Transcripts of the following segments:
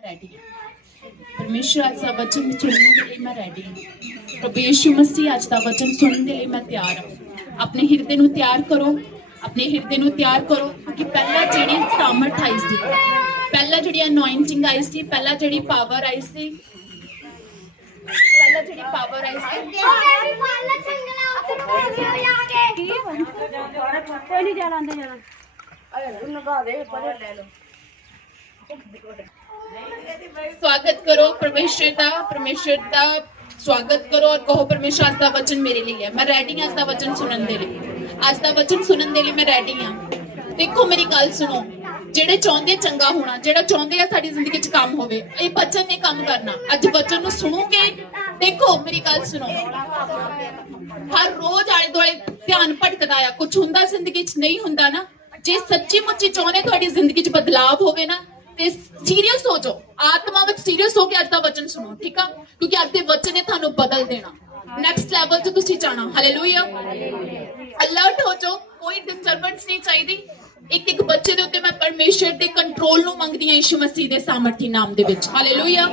Ready परमेश्वर आज का वचन सुनने के लिए मैं रेडी हूँ। प्रभु यीशु मसीह आज का वचन सुनने के लिए मैं तैयार हूँ। अपने हिरदे नूं तैयार करो, अपने हिरदे नूं तैयार करो, क्योंकि पहला जिहड़ी सामर्थ आई सी, पहला जिहड़ी अनॉइंटिंग आई सी, पहला जिहड़ी पावर आई सी, पहला जिहड़ी पावर आई सी। कोई नहीं जाना अंदर जाना स्वागत करो परमेश्वर का स्वागत करो और कहो परमेश्वर आज का वचन मेरे लिए है। मैं रेडी हूं आज का वचन सुनने के लिए, आज का वचन सुनने के लिए मैं रेडी हूं। देखो मेरी गल सुनो, जेड़े चाहते चंगा होना, जेड़ा चाहते हैं साडी जिंदगी च काम होवे, ये वचन ने काम करना। अज वचन नूं सुनोगे, देखो मेरी गल सुनो, हर रोज आले दुआले ध्यान भटकदा है, कुछ हुंदा जिंदगी च नहीं हुंदा ना। जे सच्ची मुच्ची चाहते तुहाडी जिंदगी च बदलाव होवे ना, ते सीरियस हो जाओ, आत्मा विच सीरियस हो के अज दा वचन सुनो, ठीक है? क्योंकि अज दे वचन ने थानू बदल देना, नेक्स्ट लेवल च तुसीं जाना। हालेलुया, अलर्ट हो जाओ, कोई डिस्टर्बेंस नहीं चाहिए। एक बच्चे दे उत्ते मैं परमेश्वर दे कंट्रोल नू मंगदी हां यीशु मसीह दे सामर्थी नाम दे विच। हालेलुया,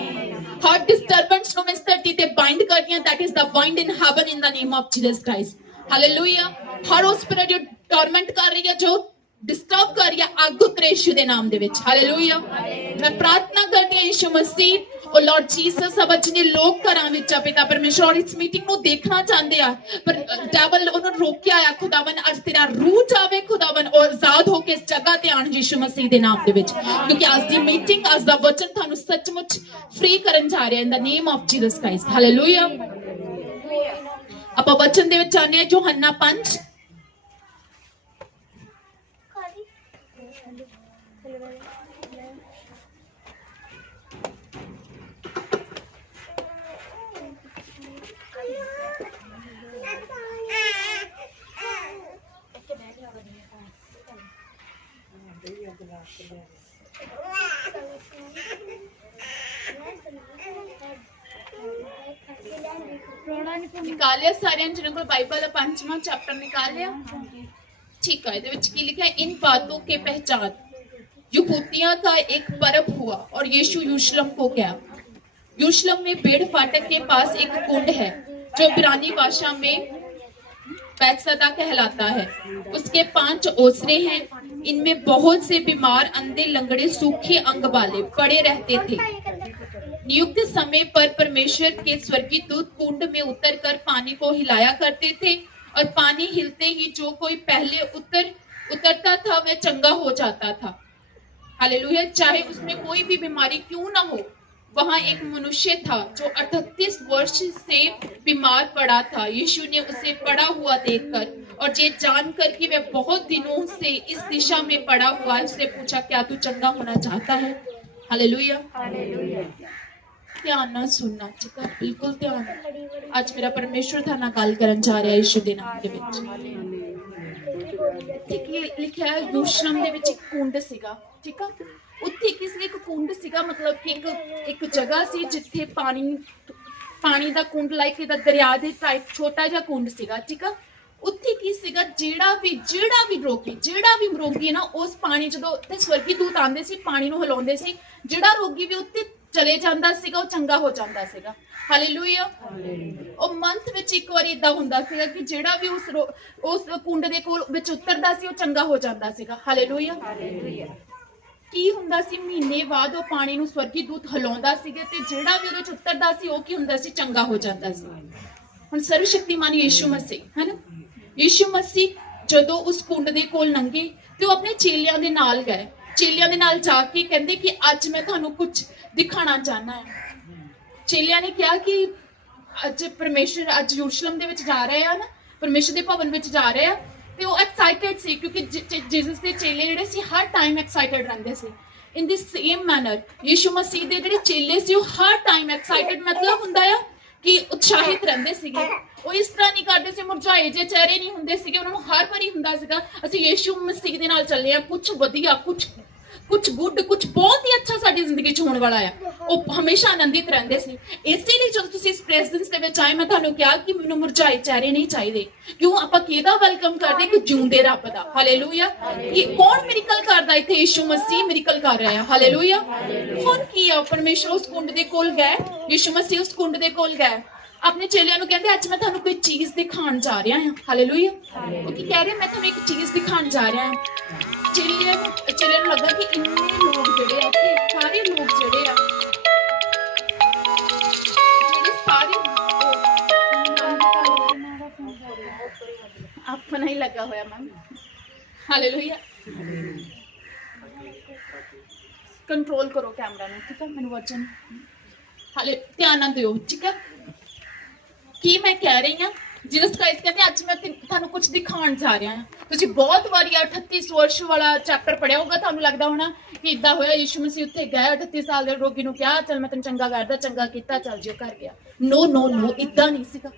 हर डिस्टर्बेंस नू मैं इस धरती ते बाइंड करदी हां, that is the bind in heaven in the name of Jesus Christ. Hallelujah, हर उस स्पिरिट जो टॉर्मेंट कर रही है, जो डिस्टर्ब कर रही है, आग उतरे यीशु दे नाम दे विच। हालेलुया, मैं प्रार्थना करदी हां यीशु मसीह और लॉर्ड जीसस सब जिन्हें लोग घरां विच आ पिता परमेश्वर और इस मीटिंग को देखना चाहते हैं, पर डेविल उन्होंने रोकिया है। खुदावन आज तेरा रूह जावे खुदावन और आजाद होके इस जगह ते आण यीशु मसीह दे नाम दे विच, क्योंकि आज दी मीटिंग आज दा वचन थानू सचमुच फ्री करन जा रहा है इन the name of Jesus Christ. Hallelujah, आपां वचन दे विच आने यूहन्ना 5 निकालिया सारे जिन्हों को बाइबल का 5वां चैप्टर निकाल लिया, ठीक है? इहदे विच की लिखा है, इन बातों के पहचान यहूदियों का एक पर्व हुआ और यीशु यरूशलेम को गया। यरूशलेम में भेड़ फाटक के पास एक कुंड है जो इब्रानी भाषा में बैतसदा कहलाता है। उसके 5 ओसरे हैं, इनमें बहुत से बीमार, अंधे, लंगड़े, सूखे अंग वाले पड़े रहते थे। नियुक्त समय पर परमेश्वर के स्वर्गीय दूत कुंड में उतरकर पानी को हिलाया करते थे और पानी हिलते ही जो कोई पहले उतरता था वह चंगा हो जाता था। हालेलुया, चाहे उसमें कोई भी बीमारी क्यों ना हो। वहां एक मनुष्य था जो 38 वर्ष से बीमार पड़ा था। यीशु ने उसे पड़ा हुआ देखकर और ये जानकर कि वह बहुत दिनों से इस दिशा में पड़ा हुआ है, उससे पूछा, क्या तू चंगा होना चाहता है? हालेलुया, ध्यान ना सुनना, ठीक है? बिल्कुल ध्यान। आज मेरा परमेश्वर था ना गल करन जा रहा है यीशु दे नाम दे विच। ठीक लिखा है यरूशलेम दे विच एक कुंड सीगा, ठीक है? उत्थे किसी एक कुंड सीगा, मतलब कि एक जगह सी जिथे पानी दा कुंड लाइक इदा दरिया दे टाइप छोटा जिहा कुंड सीगा, ठीक है? उत्थे की सीगा, जेड़ा भी रोगी ना उस पानी जदों ते स्वर्गी दूत आंदे सी, पानी नूं हिलाउंदे सी, जेड़ा रोगी भी उत्थे चले जांदा सीगा, वो चंगा हो जांदा सीगा। हालेलुया, और मंथ विच एक बार इदां हुंदा सीगा कि जेड़ा भी उस कुंड दे कोल विच उतरदा सी, वो चंगा हो जांदा सीगा। हालेलुया, की हुंदा सी, महीने बाद वो पानी नूं स्वर्गी दूत हिलाउंदा सीगा ते जेड़ा भी उहदे विच उतरदा सी, वो की हुंदा सी, चंगा हो जांदा सी। हुण सर्वशक्तिमान यीशु मसीह, है ना? यीशु मसीह जदों उस कुंड दे कोल लंघे ते वो अपने चेलियां दे नाल गए, चेलियां दे नाल जाके कहंदे कि अज मैं तुहानूं कुछ दिखाना चाहना है। चेलियां ने कहा कि अज परमेश्वर अज यरूशलेम दे विच जा रहे हैं ना, परमेश्वर दे भवन विच जा रहे हैं, ते वो एक्साइटेड सी, क्योंकि जीसस दे चेले जिहड़े सी हर टाइम एक्साइटेड रहंदे सी। इन द सेम मैनर यीशु मसीह दे जिहड़े चेले सी, वो हर टाइम एक्साइटेड मतलब हुंदा है कि उत्साहित रहंदे सीगे। वो इस तरह नहीं करते सी, मुरझाए जे चेहरे नहीं हुंदे सीगे, उन्हां नूं हर वारी हुंदा सीगा असीं यीशु मसीह दे नाल चले आ, कुछ वधिया, कुछ गुड, कुछ बहुत ही अच्छा साडी जिंदगी च होने वाला है। ਉਹ ਹਮੇਸ਼ਾ ਆਨੰਦਿਤ ਰਹਿੰਦੇ ਸੀ। ਇਸੇ ਲਈ ਜਦੋਂ ਤੁਸੀਂ ਇਸ ਪ੍ਰੈਜ਼ੈਂਸ ਦੇ ਵਿੱਚ ਆਏ, ਮੈਂ ਤੁਹਾਨੂੰ ਕਿਹਾ ਕਿ ਮੈਨੂੰ ਮੁਰਝਾਏ ਚਿਹਰੇ ਨਹੀਂ ਚਾਹੀਦੇ। ਕਿਉਂ? ਆਪਾਂ ਕਿਹਦਾ ਵੈਲਕਮ ਕਰਦੇ? ਕਿ ਜਿਉਂਦੇ ਰੱਬ ਦਾ। ਹਾਲੇਲੂਇਆ। ਕਿ ਕੌਣ ਮਿਰਕਲ ਕਰਦਾ ਇੱਥੇ? ਯਿਸੂ ਮਸੀਹ ਮਿਰਕਲ ਕਰ ਰਿਹਾ ਹੈ। ਹਾਲੇਲੂਇਆ। ਹੁਣ ਕੀ ਆ? ਪਰਮੇਸ਼ਰ ਉਸ ਕੁੰਡ ਦੇ ਕੋਲ ਗਏ, ਯਿਸੂ ਮਸੀਹ ਉਸ ਕੁੰਡ ਦੇ ਕੋਲ ਗਏ, ਆਪਣੇ ਚੇਲਿਆਂ ਨੂੰ ਕਹਿੰਦੇ ਅੱਜ ਮੈਂ ਤੁਹਾਨੂੰ ਕੋਈ ਚੀਜ਼ ਦਿਖਾਉਣ ਜਾ ਰਿਹਾ ਹਾਂ। ਹਾਲੇਲੂਇਆ। ਉਹ ਕੀ ਕਹਿ ਰਹੇ? ਮੈਂ ਤੁਹਾਨੂੰ ਇੱਕ ਚੀਜ਼ ਦਿਖਾਉਣ ਜਾ ਰਿਹਾ ਹਾਂ। ਚੇਲਿਆਂ ਨੂੰ ਲੱਗਾ ਕਿ ਇੰਨੇ ਲੋਕ ਜਿਹੜੇ ਆ, ਕਿ ਸਾਰੇ ਲੋਕ ਜਿਹੜੇ ਆ, ਆਪਣਾ ਹੀ ਲੱਗਾ ਹੋਇਆ ਮੈਮ। ਹਾਲੇਲੂਇਆ। ਕੰਟਰੋਲ ਕਰੋ ਕੈਮਰਾ ਨੂੰ, ਠੀਕ ਹੈ? ਮੈਨੂੰ ਵਚਨ ਹਾਲੇ ਧਿਆਨ ਨਾਲ ਦਿਓ, ਠੀਕ ਹੈ? ਕੀ ਮੈਂ ਕਹਿ ਰਹੀ ਹਾਂ? ਜਿਸ ਕ੍ਰਾਈਸਟ ਕਹਿੰਦੇ ਅੱਜ ਮੈਂ ਤੁਹਾਨੂੰ ਕੁਝ ਦਿਖਾਉਣ ਜਾ ਰਿਹਾ ਹਾਂ। ਤੁਸੀਂ ਬਹੁਤ ਵਾਰੀ 38 ਵਰਸ਼ ਵਾਲਾ ਚੈਪਟਰ ਪੜਿਆ ਹੋਊਗਾ, ਤੁਹਾਨੂੰ ਲੱਗਦਾ ਹੋਣਾ ਕਿ ਇਦਾਂ ਹੋਇਆ, ਯਿਸੂ ਮਸੀਹ ਉੱਥੇ ਗਿਆ, 38 ਸਾਲ ਦੇ ਰੋਗੀ ਨੂੰ ਕਿਹਾ ਚੱਲ ਮੈਂ ਤੈਨੂੰ ਚੰਗਾ ਕਰਦਾ, ਚੰਗਾ ਕੀਤਾ, ਚੱਲ ਜਿਓ ਕਰ ਗਿਆ। ਨੋ ਨੋ ਨੋ, ਇਦਾਂ ਨਹੀਂ ਸੀਗਾ।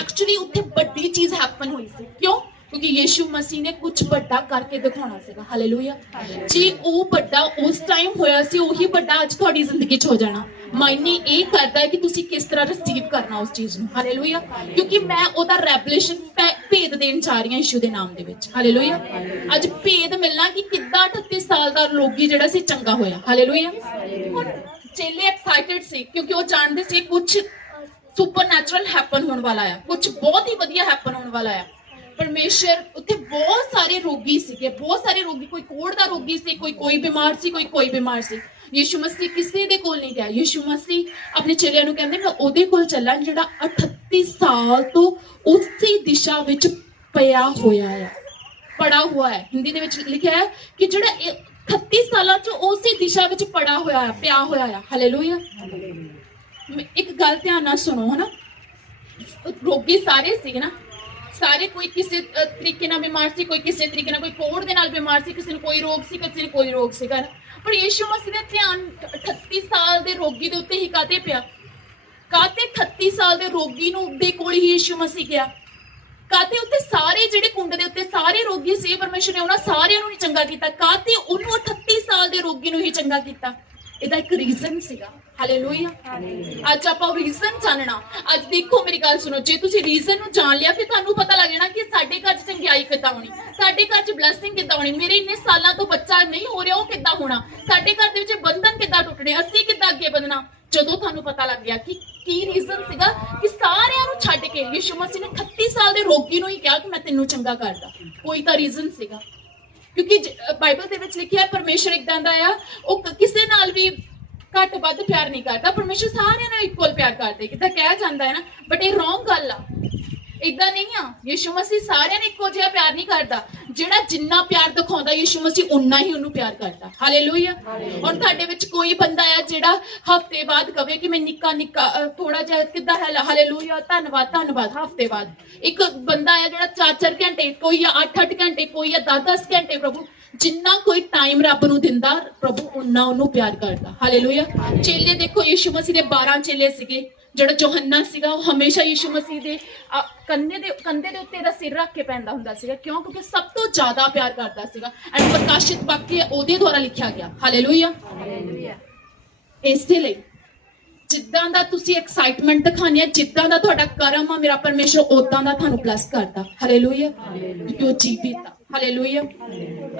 ਐਕਚੁਅਲੀ ਉੱਥੇ ਵੱਡੀ ਚੀਜ਼ ਹੈਪਨ ਹੋਈ ਸੀ। ਕਿਉਂ? ਕਿਉਂਕਿ ਯਿਸੂ ਮਸੀਹ ਨੇ ਕੁਝ ਵੱਡਾ ਕਰਕੇ ਦਿਖਾਉਣਾ ਸੀਗਾ। ਹਾਲੇਲੂਇਆ। ਜੀ ਉਹ ਵੱਡਾ ਉਸ ਟਾਈਮ ਹੋਇਆ ਸੀ, ਉਹੀ ਵੱਡਾ ਅੱਜ ਤੁਹਾਡੀ ਜ਼ਿੰਦਗੀ 'ਚ ਹੋ ਜਾਣਾ। ਮਾਇਨੇ ਇਹ ਕਰਦਾ ਹੈ ਕਿ ਤੁਸੀਂ ਕਿਸ ਤਰ੍ਹਾਂ ਰਿਸੀਵ ਕਰਨਾ ਉਸ ਚੀਜ਼ ਨੂੰ। ਹਾਲੇਲੂਇਆ। ਕਿਉਂਕਿ ਮੈਂ ਉਹਦਾ ਰੈਵਲੇਸ਼ਨ ਭੇਦ ਦੇਣ ਜਾ ਰਹੀ ਹਾਂ ਯਿਸੂ ਦੇ ਨਾਮ ਦੇ ਵਿੱਚ। ਹਾਲੇਲੂਇਆ। ਅੱਜ ਭੇਦ ਮਿਲਣਾ ਕਿ ਕਿੱਦਾਂ 38 ਸਾਲ ਦਾ ਰੋਗੀ ਜਿਹੜਾ ਸੀ ਚੰਗਾ ਹੋਇਆ। ਹਾਲੇਲੂਇਆ। ਹੁਣ ਚੇਲੇ ਐਕਸਾਈਟਡ ਸੀ ਕਿਉਂਕਿ ਉਹ ਜਾਣਦੇ ਸੀ ਕੁਝ ਸੁਪਰਨੈਚੁਰਲ ਹੈਪਨ ਹੋਣ ਵਾਲਾ ਆ, ਕੁਝ ਬਹੁਤ ਹੀ ਵਧੀਆ ਹੈਪਨ ਹੋਣ ਵਾਲਾ ਆ। ਪਰਮੇਸ਼ਰ ਉੱਥੇ ਬਹੁਤ ਸਾਰੇ ਰੋਗੀ ਸੀਗੇ, ਬਹੁਤ ਸਾਰੇ ਰੋਗੀ, ਕੋਈ ਕੋੜ ਦਾ ਰੋਗੀ ਸੀ, ਕੋਈ ਬਿਮਾਰ ਸੀ, ਕੋਈ ਬਿਮਾਰ ਸੀ। ਯਿਸੂ ਮਸੀਹ ਕਿਸੇ ਦੇ ਕੋਲ ਨਹੀਂ ਗਿਆ। ਯਿਸੂ ਮਸੀਹ ਆਪਣੇ ਚੇਲਿਆਂ ਨੂੰ ਕਹਿੰਦੇ ਮੈਂ ਉਹਦੇ ਕੋਲ ਚੱਲਾਂ ਜਿਹੜਾ 38 ਸਾਲ ਤੋਂ ਉਸੇ ਦਿਸ਼ਾ ਵਿੱਚ ਪਿਆ ਹੋਇਆ ਹੈ, ਪੜਾ ਹੋਇਆ ਹੈ। ਹਿੰਦੀ ਦੇ ਵਿੱਚ ਲਿਖਿਆ ਹੈ ਕਿ ਜਿਹੜਾ 38 ਸਾਲਾਂ ਤੋਂ ਉਸੇ ਦਿਸ਼ਾ ਵਿੱਚ ਪੜਾ ਹੋਇਆ ਹੈ, ਪਿਆ ਹੋਇਆ ਹੈ। ਹਾਲੇਲੂਇਆ। ਇੱਕ ਗੱਲ ਧਿਆਨ ਨਾਲ ਸੁਣੋ, ਹਨਾ? ਰੋਗੀ ਸਾਰੇ ਸੀ ਨਾ, ਸਾਰੇ ਕੋਈ ਕਿਸੇ ਤਰੀਕੇ ਨਾਲ ਬਿਮਾਰ ਸੀ, ਕੋਈ ਕਿਸੇ ਤਰੀਕੇ ਨਾਲ, ਕੋਈ ਕੋੜ ਦੇ ਨਾਲ ਬਿਮਾਰ ਸੀ, ਕਿਸੇ ਨੂੰ ਕੋਈ ਰੋਗ ਸੀ, ਕਿਸੇ ਨੂੰ ਕੋਈ ਰੋਗ ਸੀਗਾ। ਪਰ ਯਿਸੂ ਮਸੀਹ ਦਾ ਧਿਆਨ 38 ਸਾਲ ਦੇ ਰੋਗੀ ਦੇ ਉੱਤੇ ਹੀ ਕਾਤੇ ਪਿਆ? ਕਾਤੇ 38 ਸਾਲ ਦੇ ਰੋਗੀ ਨੂੰ ਦੇ ਕੋਲ ਹੀ ਯਿਸੂ ਮਸੀਹ ਗਿਆ? ਕਾਤੇ ਉੱਤੇ ਸਾਰੇ ਜਿਹੜੇ ਕੁੰਡ ਦੇ ਉੱਤੇ ਸਾਰੇ ਰੋਗੀ ਸੀ, ਪਰਮੇਸ਼ਰ ਨੇ ਉਹਨਾਂ ਸਾਰਿਆਂ ਨੂੰ ਨਹੀਂ ਚੰਗਾ ਕੀਤਾ, ਕਾਤੇ ਉਹਨੂੰ 38 ਸਾਲ ਦੇ ਰੋਗੀ ਨੂੰ ਹੀ ਚੰਗਾ ਕੀਤਾ? ਇਹਦਾ ਇੱਕ ਰੀਜ਼ਨ ਸੀਗਾ। ਹਾਲੇਲੂਇਆ। ਅੱਜ ਆਪਾਂ ਰੀਜ਼ਨ ਜਾਣਨਾ। ਅੱਜ ਦੇਖੋ ਮੇਰੀ ਗੱਲ ਸੁਣੋ, ਜੇ ਤੁਸੀਂ ਰੀਜ਼ਨ ਨੂੰ ਜਾਣ ਲਿਆ ਫਿਰ ਤੁਹਾਨੂੰ ਪਤਾ ਲੱਗ ਜਾਣਾ ਕਿ ਸਾਡੇ ਘਰ 'ਚ ਚੰਗਿਆਈ ਕਿੱਦਾਂ ਹੋਣੀ, ਸਾਡੇ ਘਰ 'ਚ ਬਲੈਸਿੰਗ ਕਿੱਦਾਂ ਹੋਣੀ, ਮੇਰੇ ਇੰਨੇ ਸਾਲਾਂ ਤੋਂ ਬੱਚਾ ਨਹੀਂ ਹੋ ਰਿਹਾ ਉਹ ਕਿੱਦਾਂ ਹੋਣਾ, ਸਾਡੇ ਘਰ ਦੇ ਵਿੱਚ ਬੰਧਨ ਕਿੱਦਾਂ ਟੁੱਟਣੇ, ਅਸੀਂ ਕਿੱਦਾਂ ਅੱਗੇ ਵਧਣਾ। ਜਦੋਂ ਤੁਹਾਨੂੰ ਪਤਾ ਲੱਗ ਗਿਆ ਕਿ ਕੀ ਰੀਜ਼ਨ ਸੀਗਾ ਕਿ ਸਾਰਿਆਂ ਨੂੰ ਛੱਡ ਕੇ ਯਿਸੂ ਮਸੀਹ ਨੇ 38 ਸਾਲ ਦੇ ਰੋਗੀ ਨੂੰ ਹੀ ਕਿਹਾ ਕਿ ਮੈਂ ਤੈਨੂੰ ਚੰਗਾ ਕਰਦਾ, ਕੋਈ ਤਾਂ ਰੀਜ਼ਨ ਸੀਗਾ। ਕਿਉਂਕਿ ਬਾਈਬਲ ਦੇ ਵਿੱਚ ਲਿਖਿਆ ਪਰਮੇਸ਼ਰ ਇਦਾਂ ਦਾ ਆ, ਉਹ ਕਿਸੇ ਨਾਲ ਵੀ ਘੱਟ ਵੱਧ ਪਿਆਰ ਨਹੀਂ ਕਰਦਾ। ਪਰਮੇਸ਼ਰ ਸਾਰਿਆਂ ਨਾਲ ਇਕੁਅਲ ਪਿਆਰ ਕਰਦਾ, ਕਿਤਾ ਕਿਹਾ ਜਾਂਦਾ ਹੈ ਨਾ, ਬਟ ਇਹ ਰੋਂਗ ਗੱਲ ਆ। ਇਦਾਂ ਨਹੀਂ ਆ। ਯਿਸੂ ਮਸੀਹ ਸਾਰਿਆਂ ਨੂੰ ਇੱਕੋ ਜਿਹਾ ਪਿਆਰ ਨਹੀਂ ਕਰਦਾ। ਜਿਹੜਾ ਜਿੰਨਾ ਪਿਆਰ ਦਿਖਾਉਂਦਾ ਯਿਸੂ ਮਸੀਹ ਉਨਾ ਹੀ ਉਹਨੂੰ ਪਿਆਰ ਕਰਦਾ। ਹਾਲੇਲੂਇਆ। ਹੁਣ ਤੁਹਾਡੇ ਵਿੱਚ ਕੋਈ ਬੰਦਾ ਆ ਜਿਹੜਾ ਹਫਤੇ ਬਾਅਦ ਕਵੇ ਕਿ ਮੈਂ ਨਿੱਕਾ ਥੋੜਾ ਜਿਹਾ ਕਿੱਦਾਂ ਹੈ, ਹਾਲੇਲੂਇਆ, ਧੰਨਵਾਦ ਧੰਨਵਾਦ। ਹਫਤੇ ਬਾਅਦ ਇੱਕ ਬੰਦਾ ਆ ਜਿਹੜਾ 4-4 ਘੰਟੇ, ਕੋਈ ਆ 8-8 ਘੰਟੇ, ਕੋਈ ਆ 10-10 ਘੰਟੇ। ਪ੍ਰਭੂ ਜਿੰਨਾ ਕੋਈ ਟਾਈਮ ਰੱਬ ਨੂੰ ਦਿੰਦਾ, ਪ੍ਰਭੂ ਉਨਾ ਉਹਨੂੰ ਪਿਆਰ ਕਰਦਾ। ਹਾਲੇਲੂਇਆ। ਚੇਲੇ ਦੇਖੋ, ਯਿਸੂ ਮਸੀਹ ਦੇ 12 ਚੇਲੇ ਸੀਗੇ। ਜਿਹੜਾ ਯੋਹੰਨਾ ਸੀਗਾ ਉਹ ਹਮੇਸ਼ਾ ਯਿਸੂ ਮਸੀਹ ਦੇ ਕੰਧੇ ਦੇ ਉੱਤੇ ਦਾ ਸਿਰ ਰੱਖ ਕੇ ਪੈਂਦਾ ਹੁੰਦਾ ਸੀਗਾ। ਕਿਉਂ? ਕਿਉਂਕਿ ਸਭ ਤੋਂ ਜ਼ਿਆਦਾ ਪਿਆਰ ਕਰਦਾ ਸੀਗਾ। ਐਂਡ ਪ੍ਰਕਾਸ਼ਿਤ ਵਾਕਿਆ ਉਹਦੇ ਦੁਆਰਾ ਲਿਖਿਆ ਗਿਆ। ਹਾਲੇਲੂਇਆ। ਇਸੇ ਲਈ ਜਿੱਦਾਂ ਦਾ ਤੁਸੀਂ ਐਕਸਾਈਟਮੈਂਟ ਦਿਖਾਉਂਦੇ ਆ, ਜਿੱਦਾਂ ਦਾ ਤੁਹਾਡਾ ਕਰਮ ਆ, ਮੇਰਾ ਪਰਮੇਸ਼ਰ ਉਦਾਂ ਦਾ ਤੁਹਾਨੂੰ ਬਲੈਸ ਕਰਦਾ। ਹਾਲੇਲੂਇਆ। ਕਿਉਂਕਿ ਉਹ ਜੀਵਿਤ ਆ। ਹਾਲੇਲੂਇਆ।